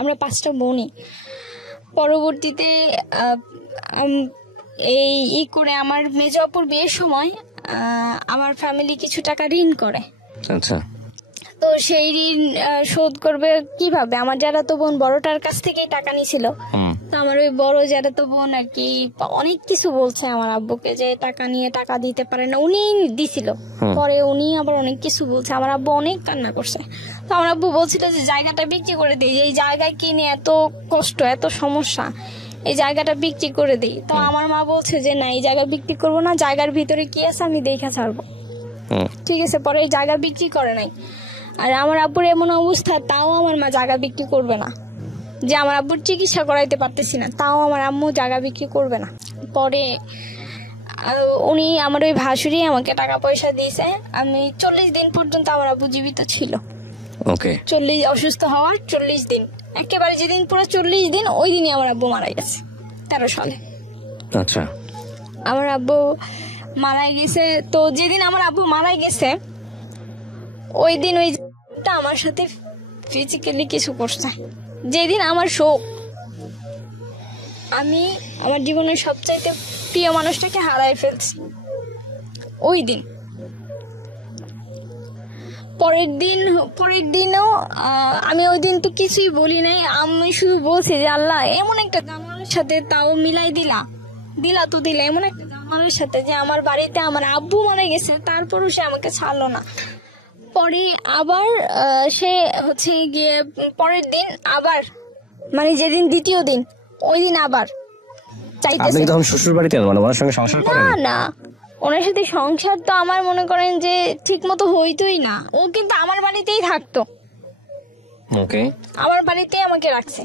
আমরা 5টা বোনই। পরবর্তীতে এই করে আমার মেজো আপুর বিয়ের সময় আমার ফ্যামিলি কিছু টাকা ঋণ করে। আচ্ছা। তো সেই ঋণ শোধ করবে কিভাবে? আমার যারা তো বোন বড়টার কাছ থেকেই টাকা নিয়েছিল। তো আমার ওই বড় যারা তো বোন আর কি অনেক কিছু বলছে আমার আব্বুকে যে টাকা নিয়ে টাকা দিতে পারে না, উনি দিছিল। পরে উনি আবার অনেক কিছু বলছে, আমার আব্বু অনেক কান্না করছে। তো আমার আব্বু বলছিল যে জায়গাটা বিক্রি করে দিই, এই জায়গায় কিনে এত কষ্ট এত সমস্যা, এই জায়গাটা বিক্রি করে দিই। তো আমার মা বলছে যে না, এই জায়গা বিক্রি করবো না, জায়গার ভিতরে কি আছে আমি দেখা ছাড়বো। ঠিক আছে, পরে এই জায়গা বিক্রি করে নাই। আর আমার আব্বুর এমন অবস্থা, তাও আমার মা জায়গা বিক্রি করবে না। যে আমার আব্বুর চিকিৎসা করাইতে পারতেছি না, তাও আমার আম্মু জায়গা বিক্রি করবে না। পরে উনি আমার ওই ভাসুরি আমাকে টাকা পয়সা দিয়েছে। আমি 40 দিন পর্যন্ত আমার আব্বু জীবিত ছিল। ওকে। 40 অসুস্থ হওয়ার 40 দিন, একেবারে যেদিন পুরো 40 দিন ওই দিনই আমার আব্বু মারা গেছে 13 সালে। আচ্ছা। আমার আব্বু মারা গেছে। তো যেদিন আমার আব্বু মারা গেছে ওই দিন ওইটা আমার সাথে ফিজিক্যালি কিছু করছে। যেদিন আমার শোক, আমি আমার জীবনের সবচাইতে প্রিয় মানুষটাকে হারাই ফেলছি ওই দিন। পরের দিনও আমি ওই দিন তো কিছুই বলি নাই, আমি শুধু বলছি যে আল্লাহ এমন একটা জানোয়ারের সাথে তাও মিলাই দিলা তো দিলা, এমন একটা জানোয়ারের সাথে যে আমার বাড়িতে আমার আব্বু মারা গেছে, তারপরও সে আমাকে ছাড়লো না। পরে আবার সে হচ্ছে গিয়ে পরের দিন আবার, মানে যেদিন দ্বিতীয় দিন ওই দিন আবার চাইতেছে। আপনি তখন শ্বশুর বাড়িতে মানে ওনার সঙ্গে সংসার করেন? না, ওনার সাথে সংসার তো আমার মনে করেন যে ঠিক মতো হইতোই না। ও কিন্তু আমার বাড়িতেই থাকতো। ওকে। আমার বাড়িতেই আমাকে রাখছে,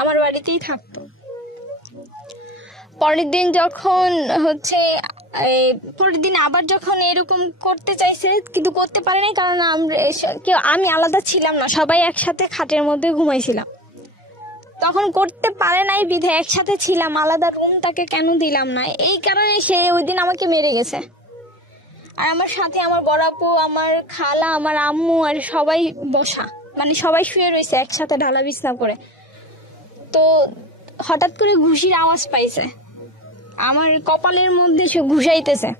আমার বাড়িতেই থাকতো। পরের দিন যখন হচ্ছে পরের দিন আবার যখন এরকম করতে চাইছে কিন্তু করতে পারে নাই, কারণ আমি আলাদা ছিলাম না, সবাই একসাথে খাটের মধ্যে ঘুমাইছিলাম। তখন করতে পারে নাই বিধে একসাথে ছিলাম, আলাদা রুম তাকে কেন দিলাম না, এই কারণে সে ওই দিন আমাকে মেরে গেছে। আর আমার সাথে আমার বড় আপু, আমার খালা, আমার আম্মু আর সবাই বসা, মানে সবাই শুয়ে রয়েছে একসাথে ঢালা বিছনা করে। তো হঠাৎ করে ঘুষির আওয়াজ পাইছে, আমার কপালের মধ্যে সে ঘুষাইতেছে,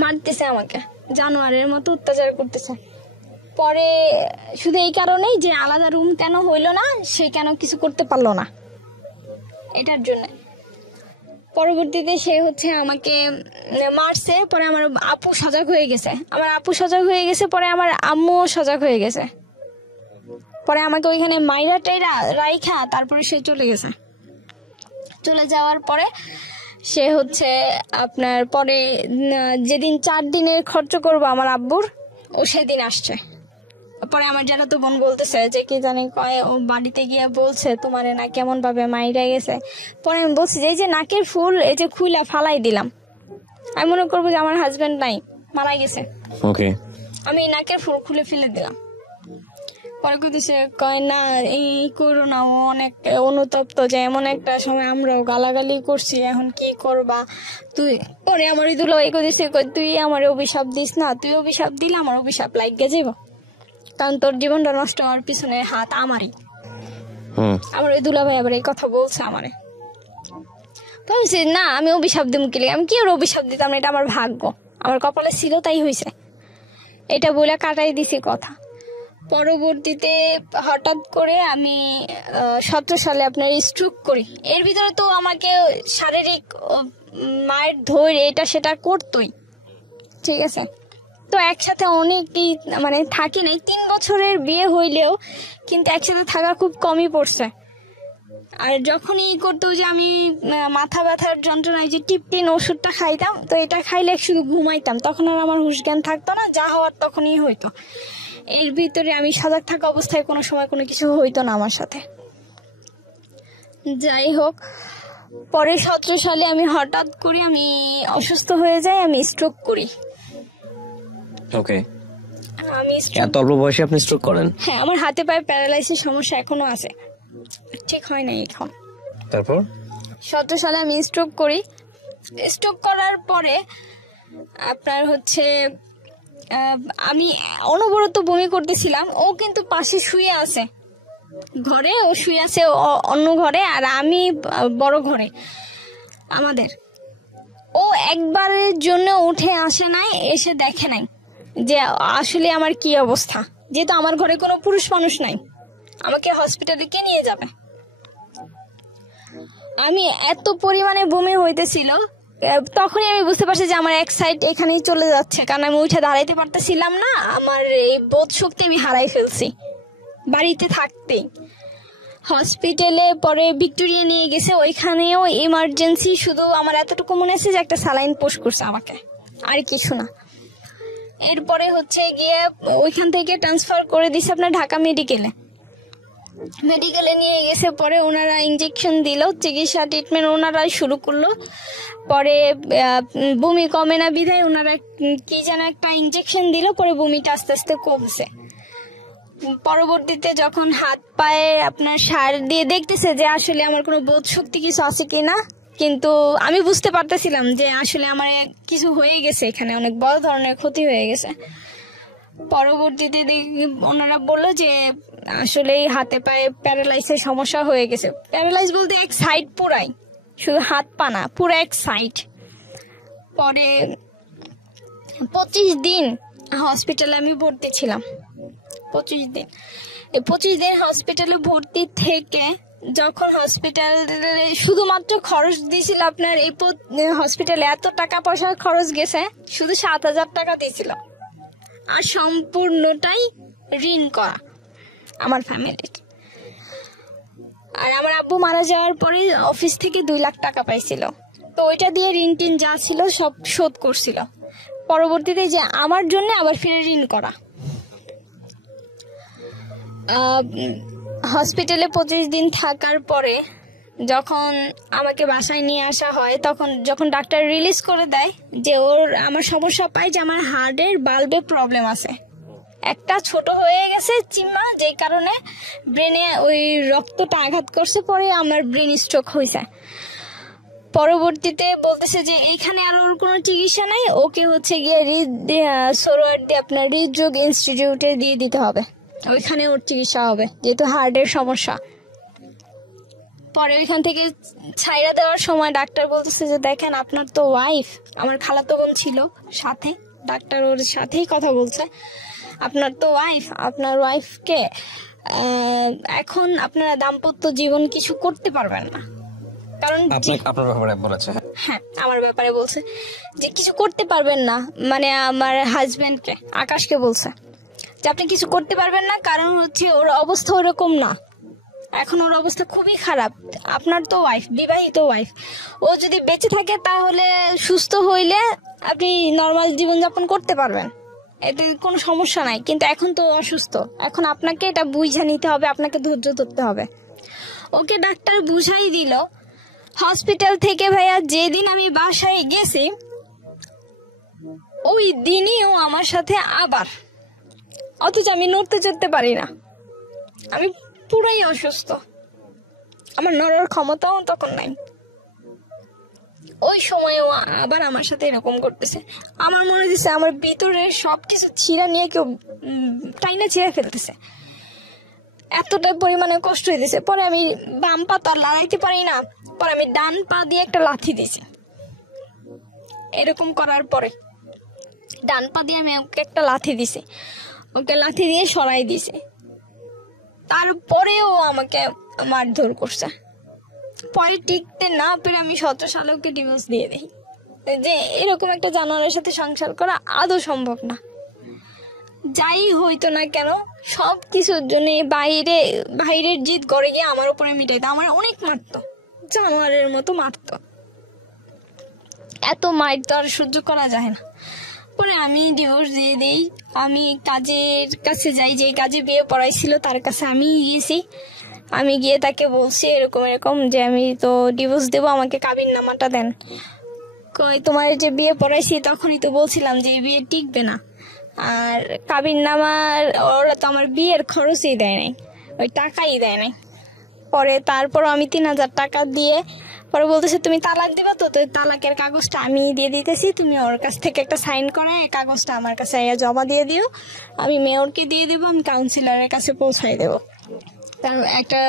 মারতেছে আমাকে, জানোয়ারের মতো অত্যাচার করতেছে। পরে শুধু এই কারণেই যে আলাদা রুম কেন হইলো না, সে কেন কিছু করতে পারলো না, এটার জন্য। পরবর্তীতে সে হচ্ছে আমাকে মারছে। পরে আমার আপু সজাগ হয়ে গেছে, পরে আমার আম্মুও সজাগ হয়ে গেছে। পরে আমাকে ওইখানে মাইরা টাইরা রাইখা তারপরে সে চলে গেছে। চলে যাওয়ার পরে সে হচ্ছে আপনার পরে যেদিন 4 দিনের খরচ করবো আমার আব্বুর, ও সেদিন আসছে। পরে আমার যারা তো বোন বলতেছে যে কি জানি কয়, ও বাড়িতে গিয়ে বলছে তোমার না কেমন ভাবে মাইরা গেছে। পরে আমি বলছি যে এই যে নাকের ফুল এই যে খুইলা ফালাই দিলাম, আমি মনে করবো যে আমার হাজবেন্ড নাই, মারা গেছে। ওকে। আমি নাকের ফুল খুলে ফেলে দিলাম। পরে কইতেছে কয় না এই করো না, ও অনেক অনুতপ্ত যে এমন একটা সময় আমরাও গালাগালি করছি, এখন কি করবা তুই। পরে আমার ওই দুলাভাই কইতেছে তুই আমার অভিশাপ দিস না, তুই অভিশাপ দিলে আমার অভিশাপ লাগিয়ে যাবো, কারণ তোর জীবনটা নষ্ট হওয়ার পিছনে হাত আমারই। আমার ওই দুলাভাই আবার এই কথা বলছে আমারে। ভাবছি না আমি অভিশাপ দিব কি, আমি কি ওর অভিশাপ দিতাম, এটা আমার ভাগ্য, আমার কপালে ছিল তাই হয়েছে, এটা বলে কাটাই দিছি কথা। পরবর্তীতে হঠাৎ করে আমি 17 সালে আপনার স্ট্রোক করি। এর ভিতরে তো আমাকে শারীরিক মায়ের ধৈর্য এটা সেটা করতোই, ঠিক আছে। তো একসাথে অনেকই মানে থাকি নাই, 3 বছরের বিয়ে হইলেও কিন্তু একসাথে থাকা খুব কমই পড়ছে। আর যখনই করতো যে আমি মাথা ব্যথার যন্ত্রণায় যে টিপটিন ওষুধটা খাইতাম, তো এটা খাইলে শুধু ঘুমাইতাম, তখন আর আমার হুঁশ জ্ঞান থাকতো না, যা হওয়ার তখনই হইতো। এর ভিতরে আমি সজাগ থাকা অবস্থায় কোনো সময় কোনো কিছু হইতো না আমার সাথে। যাই হোক, পরে 17 সালে আমি হঠাৎ করে আমি অসুস্থ হয়ে যাই, আমি স্ট্রোক করি। ওকে। আমি এত অল্প বয়সে আপনি স্ট্রোক করেন? হ্যাঁ, আমার হাতে পায়ে প্যারালাইসিস সমস্যা এখনো আছে, ঠিক হয় না এখন। তারপর 17 সালে আমি স্ট্রোক করি। স্ট্রোক করার পরে আপনার হচ্ছে আমি অনবরত বমি করতেছিলাম। ও কিন্তু পাশে শুয়ে আছে ঘরে, ও শুয়ে আছে অন্য ঘরে, আর আমি বড় ঘরে আমাদের। ও একবারের জন্য উঠে আসে নাই, এসে দেখে নাই যে আসলে আমার কি অবস্থা, যেহেতু আমার ঘরে কোনো পুরুষ মানুষ নাই, আমাকে হসপিটালে কে নিয়ে যাবে। আমি এত পরিমাণে বমি হইতেছিল, তখনই আমি বুঝতে পারছি যে আমার এক সাইড এখানেই চলে যাচ্ছে, কারণ আমি উঠে দাঁড়াইতে পারতেছিলাম না। আমার এই বোধ শক্তি আমি হারাই ফেলছি বাড়িতে থাকতেই। হসপিটালে পরে ভিক্টোরিয়া নিয়ে গেছে, ওইখানেও ইমার্জেন্সি, শুধু আমার এতটুকু মনে আছে যে একটা স্যালাইন পুশ করছে আমাকে, আর কিছু না। এরপরে হচ্ছে গিয়ে ওইখান থেকে ট্রান্সফার করে দিছে আপনার ঢাকা মেডিকেলে নিয়ে গেছে। পরে ওনারা ইঞ্জেকশন দিল, চিকিৎসা ট্রিটমেন্ট ওনারাই শুরু করলো। পরে বমি কমে না বিধায় ওনারা কি যেন একটা ইঞ্জেকশন দিল, পরে বমিটা আস্তে আস্তে কমছে। পরবর্তীতে যখন হাত পায়ে আপনার সার দিয়ে দেখতেছে যে আসলে আমার কোনো বোধ শক্তি কিছু আছে কিনা, কিন্তু আমি বুঝতে পারতেছিলাম যে আসলে আমার কিছু হয়ে গেছে, এখানে অনেক বড় ধরনের ক্ষতি হয়ে গেছে। পরবর্তীতে ওনারা বললো যে আসলে হাতে পায়ে প্যারালাইজের সমস্যা হয়ে গেছে। প্যারালাইজ বলতে এক সাইড পুরাই, শুধু হাত পা না, পুরো এক সাইড। পরে 25 দিন হসপিটালে আমি ভর্তি ছিলাম। 25 দিন, এই 25 দিন হসপিটালে ভর্তি থেকে যখন হসপিটালে শুধুমাত্র খরচ দিয়েছিল আপনার, এই হসপিটালে এত টাকা পয়সা খরচ গেছে, শুধু 7,000 টাকা দিয়েছিল, আর সম্পূর্ণটাই ঋণ করা আমার ফ্যামিলির। আর আমার আব্বু মারা যাওয়ার পরে অফিস থেকে 2 লাখ টাকা পাইছিল, তো ওইটা দিয়ে ঋণ টিন যা ছিল সব শোধ করছিল। পরবর্তীতে যে আমার জন্য আবার ফিরে ঋণ করা। হসপিটালে 25 দিন থাকার পরে যখন আমাকে বাসায় নিয়ে আসা হয়, তখন যখন ডাক্তার রিলিজ করে দেয় যে আমার সমস্যা পাই যে আমার হার্টের বাল্বে প্রবলেম আছে, একটা ছোট হয়ে গেছে চিম্মা, যেই কারণে ব্রেনে ওই রক্তটা আঘাত করছে, পরে আমার ব্রেন স্ট্রোক হয়েছে। পরবর্তীতে বলতেছে যে এইখানে আর ওর কোনো চিকিৎসা নাই, ওকে হচ্ছে গিয়ে সোরোয়ার্দি আপনার হৃদরোগ ইনস্টিটিউটে দিয়ে দিতে হবে, ওইখানে ওর চিকিৎসা হবে, যেহেতু হার্টের সমস্যা। পরে ওইখান থেকে ছাইরা দেওয়ার সময় ডাক্তার বলতেছে যে দেখেন আপনার তো ওয়াইফ, আমার খালাতো বোন ছিল সাথে, ডাক্তার ওর সাথেই কথা বলছে, আপনার তো ওয়াইফ, আপনার ওয়াইফকে এখন আপনারা দাম্পত্য জীবন কিছু করতে পারবেন না, কারণ আপনার ব্যাপারে বলেছে। হ্যাঁ, আমার ব্যাপারে বলছে যে কিছু করতে পারবেন না, মানে আমার হাজবেন্ডকে, আকাশকে বলছে যে আপনি কিছু করতে পারবেন না, কারণ হচ্ছে ওর অবস্থা ওরকম না, এখন ওর অবস্থা খুবই খারাপ। আপনার তো ওয়াইফ, বিবাহিত ওয়াইফ, ও যদি বেঁচে থাকে তাহলে সুস্থ হইলে আপনি নর্মাল জীবনযাপন করতে পারবেন, এতে কোনো সমস্যা নাই, কিন্তু এখন তো অসুস্থ, এখন আপনাকে এটা বুঝা নিতে হবে, আপনাকে ধৈর্য ধরতে হবে। ওকে ডাক্তার বুঝাই দিল। হসপিটাল থেকে ভাইয়া যেদিন আমি বাসায় গেছি, ওই দিনই ও আমার সাথে আবার, অথচ আমি নড়তে চড়তে পারি না, আমি পুরাই অসুস্থ, আমার নড়ার ক্ষমতাও তখন নাই। ওই সময় ও আবার আমার সাথে এরকম করতেছে, আমার মনে হচ্ছে আমার ভিতরে সবকিছু ছিঁড়া নিয়ে কেউ টাইনা ছিঁড়া ফেলতেছে, এতটাই পরিমাণে কষ্ট হইতেছে। পরে আমি বাম পা তো আর লড়াইতে পারি না, পরে আমি ডান পা দিয়ে একটা লাথি দিছি। এরকম করার পরে ডান পা দিয়ে আমি ওকে একটা লাথি দিছি, ওকে লাথি দিয়ে সরাই দিছে, তারপরেও আমাকে মারধর করছে। পরে টিকতে না পেরে আমি 17 সালে ওকে ডিভোর্স দিয়ে দিই, যে এরকম একটা জানোয়ারের সাথে সংসার করা আদৌ সম্ভব না। যাই হইতো না কেন, সব কিছুর জন্য বাইরের জিদ করে গিয়ে আমার উপরে মিটাইতো, আমার অনেক মারতো, জানোয়ারের মতো মারতো, এত মার তো আর সহ্য করা যায় না। পরে আমি ডিভোর্স দিয়ে দিই, আমি কাজের কাছে যাই, যে কাজে বিয়ে পড়াইছিল তার কাছে আমি গিয়েছি, আমি গিয়ে তাকে বলছি এরকম যে আমি তো ডিভোর্স দেবো, আমাকে কাবিননামাটা দেন। কই তোমার যে বিয়ে পড়াইছি তখনই তো বলছিলাম যে এই বিয়ে টিকবে না, আর কাবিননামার ওরা তো আমার বিয়ের খরচই দেয় নাই, ওই টাকাই দেয় নাই। পরে তারপরও আমি 3,000 টাকা দিয়ে পরে বলতেছে তুমি তালাক দিবা, তো তালাকের কাগজটা আমি দিয়ে দিতেছি, তুমি ওর কাছ থেকে একটা সাইন করে এই কাগজটা আমার কাছে জমা দিয়ে দিও, আমি মেয়রকে দিয়ে দেবো, আমি কাউন্সিলরের কাছে পৌঁছাই দেবো, তার একটা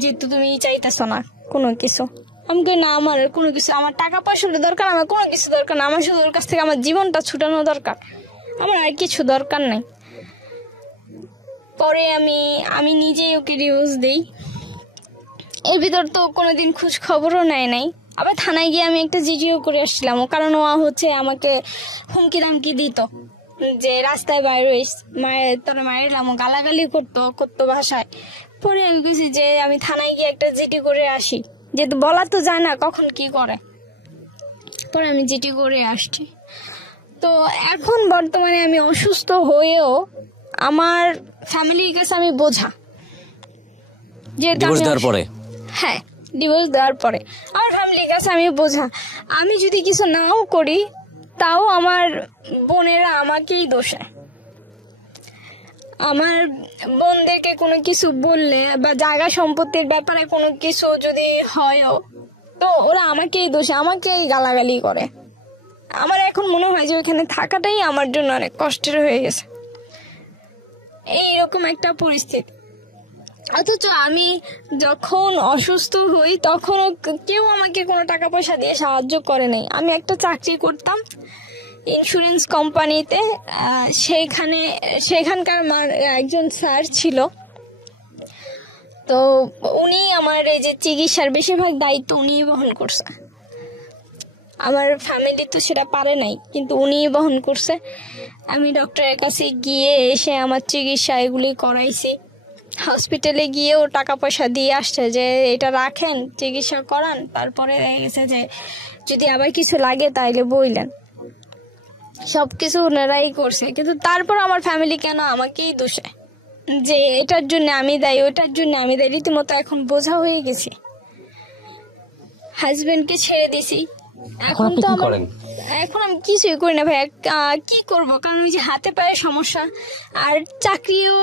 যেহেতু তুমি চাইতেছ না কোনো কিছু। আমি কই না, আমার কোনো কিছু, আমার টাকা পয়সার দরকার, আমার কোনো কিছু দরকার না, আমার শুধু ওর কাছ থেকে আমার জীবনটা ছুটানো দরকার, আমার আর কিছু দরকার নাই। পরে আমি নিজেই ওকে ডিভোর্স দিই। এর ভিতর তো কোনোদিন খোঁজ খবরও নেয় নাই। আবার থানায় গিয়ে আমি একটা জিডিও করে আসছিলাম, কারণ ও হচ্ছে আমাকে হুমকি দামকি দিত যে রাস্তায় বাইরে তোরা মায়েরাম, গালাগালি করতো ভাষায়। পরে আমি বুঝি যে আমি থানায় গিয়ে একটা জিডি করে আসি, যেহেতু বলা তো যায় না কখন কি করে। পরে আমি জিডি করে আসছি। তো এখন বর্তমানে আমি অসুস্থ হয়েও আমার ফ্যামিলির কাছে আমি বোঝা, যেহেতু হ্যাঁ ডিভোর্স দেওয়ার পরে আমার ফ্যামিলির কাছে আমি বোঝা। আমি যদি কিছু নাও করি তাও আমার বোনেরা আমাকেই দোষে। আমার বোনদেরকে কোনো কিছু বললে বা জায়গা সম্পত্তির ব্যাপারে কোনো কিছু যদি হয়ও, তো ওরা আমাকেই দোষে, আমাকেই গালাগালি করে। আমার এখন মনে হয় যে ওইখানে থাকাটাই আমার জন্য অনেক কষ্টের হয়ে গেছে। এইরকম একটা পরিস্থিতি। অথচ আমি যখন অসুস্থ হই তখনও কেউ আমাকে কোনো টাকা পয়সা দিয়ে সাহায্য করে নাই। আমি একটা চাকরি করতাম ইন্স্যুরেন্স কোম্পানিতে, সেখানকার একজন স্যার ছিল। তো উনি আমার এই যে চিকিৎসার বেশিরভাগ দায়িত্ব উনিই বহন করছে। আমার ফ্যামিলি তো সেটা পারে নাই, কিন্তু উনিই বহন করছে। আমি ডক্টরের কাছে গিয়ে এসে আমার চিকিৎসা এগুলি করাইছি। হসপিটালে গিয়েও টাকা পয়সা দিয়ে আসছে যে এটা রাখেন, চিকিৎসা করান, তারপরে গেছে যে যদি আবার কিছু লাগে তাইলে বইলেন। সবকিছু ওনারাই করছে, কিন্তু তারপর আমার ফ্যামিলি কেন আমাকেই দোষে যে এটার জন্য আমি দায়ী, ওটার জন্য আমি দায়ী। রীতিমতো এখন বোঝা হয়ে গেছি। হাজবেন্ডকে ছেড়ে দিছি। এখন তো এখন আমি কিছুই করি না ভাই। কি করব, কারণ ওই যে হাতে পায়ে সমস্যা, আর চাকরিও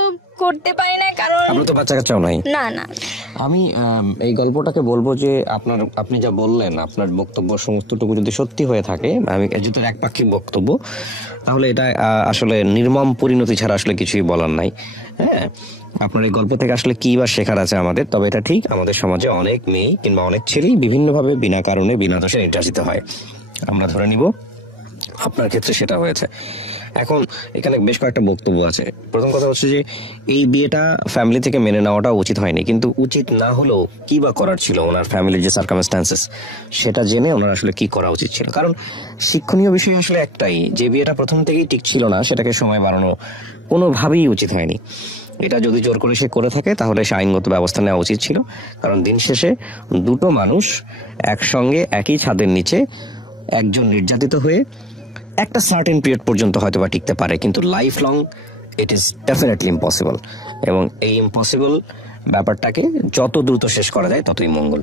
করতে পারি না, কারণ আপনার তো বাচ্চা কাচ্চাও নাই। না। আমি এই গল্পটাকে বলবো যে আপনি যা বললেন, আপনার বক্তব্য সমস্তটুকু যদি সত্যি হয়ে থাকে, আমি যেহেতু একপাক্ষিক বক্তব্য, তাহলে এটা আসলে নির্মম পরিণতি ছাড়া আসলে কিছুই বলার নাই। হ্যাঁ, আপনার এই গল্প থেকে আসলে কি বা শেখার আছে আমাদের? তবে এটা ঠিক, আমাদের সমাজে অনেক মেয়ে কিংবা অনেক ছেলেই বিভিন্নভাবে বিনা কারণে বিনা দোষে নির্যাতিত হয়। আমরা ধরে নিব আপনার ক্ষেত্রে সেটা হয়েছে। এখন এখানে বেশ কয়েকটা বক্তব্য আছে। প্রথম কথা হচ্ছে যে এই বিয়েটা ফ্যামিলি থেকে মেনে নেওয়াটা উচিত হয়নি, কিন্তু উচিত না হলেও কি বা করার ছিল, ওনার ফ্যামিলির যে সার্কামস্ট্যান্সেস সেটা জেনে ওনার আসলে কি করা উচিত ছিল। কারণ শিক্ষণীয় বিষয় আসলে একটাই, যে বিয়েটা প্রথম থেকেই ঠিক ছিল না সেটাকে সময় বাড়ানো কোনোভাবেই উচিত হয়নি। এটা যদি জোর করে সে করে থাকে তাহলে সে আইনগত ব্যবস্থা নেওয়া উচিত ছিল। কারণ দিন শেষে দুটো মানুষ একসঙ্গে একই ছাদের নিচে একজন নির্যাতিত হয়ে একটা সার্টেন পিরিয়ড পর্যন্ত হয়তো বা টিকতে পারে, কিন্তু life long it is definitely impossible. এবং এই ইম্পসিবল ব্যাপারটাকে যত দ্রুত শেষ করা যায় ততই মঙ্গল।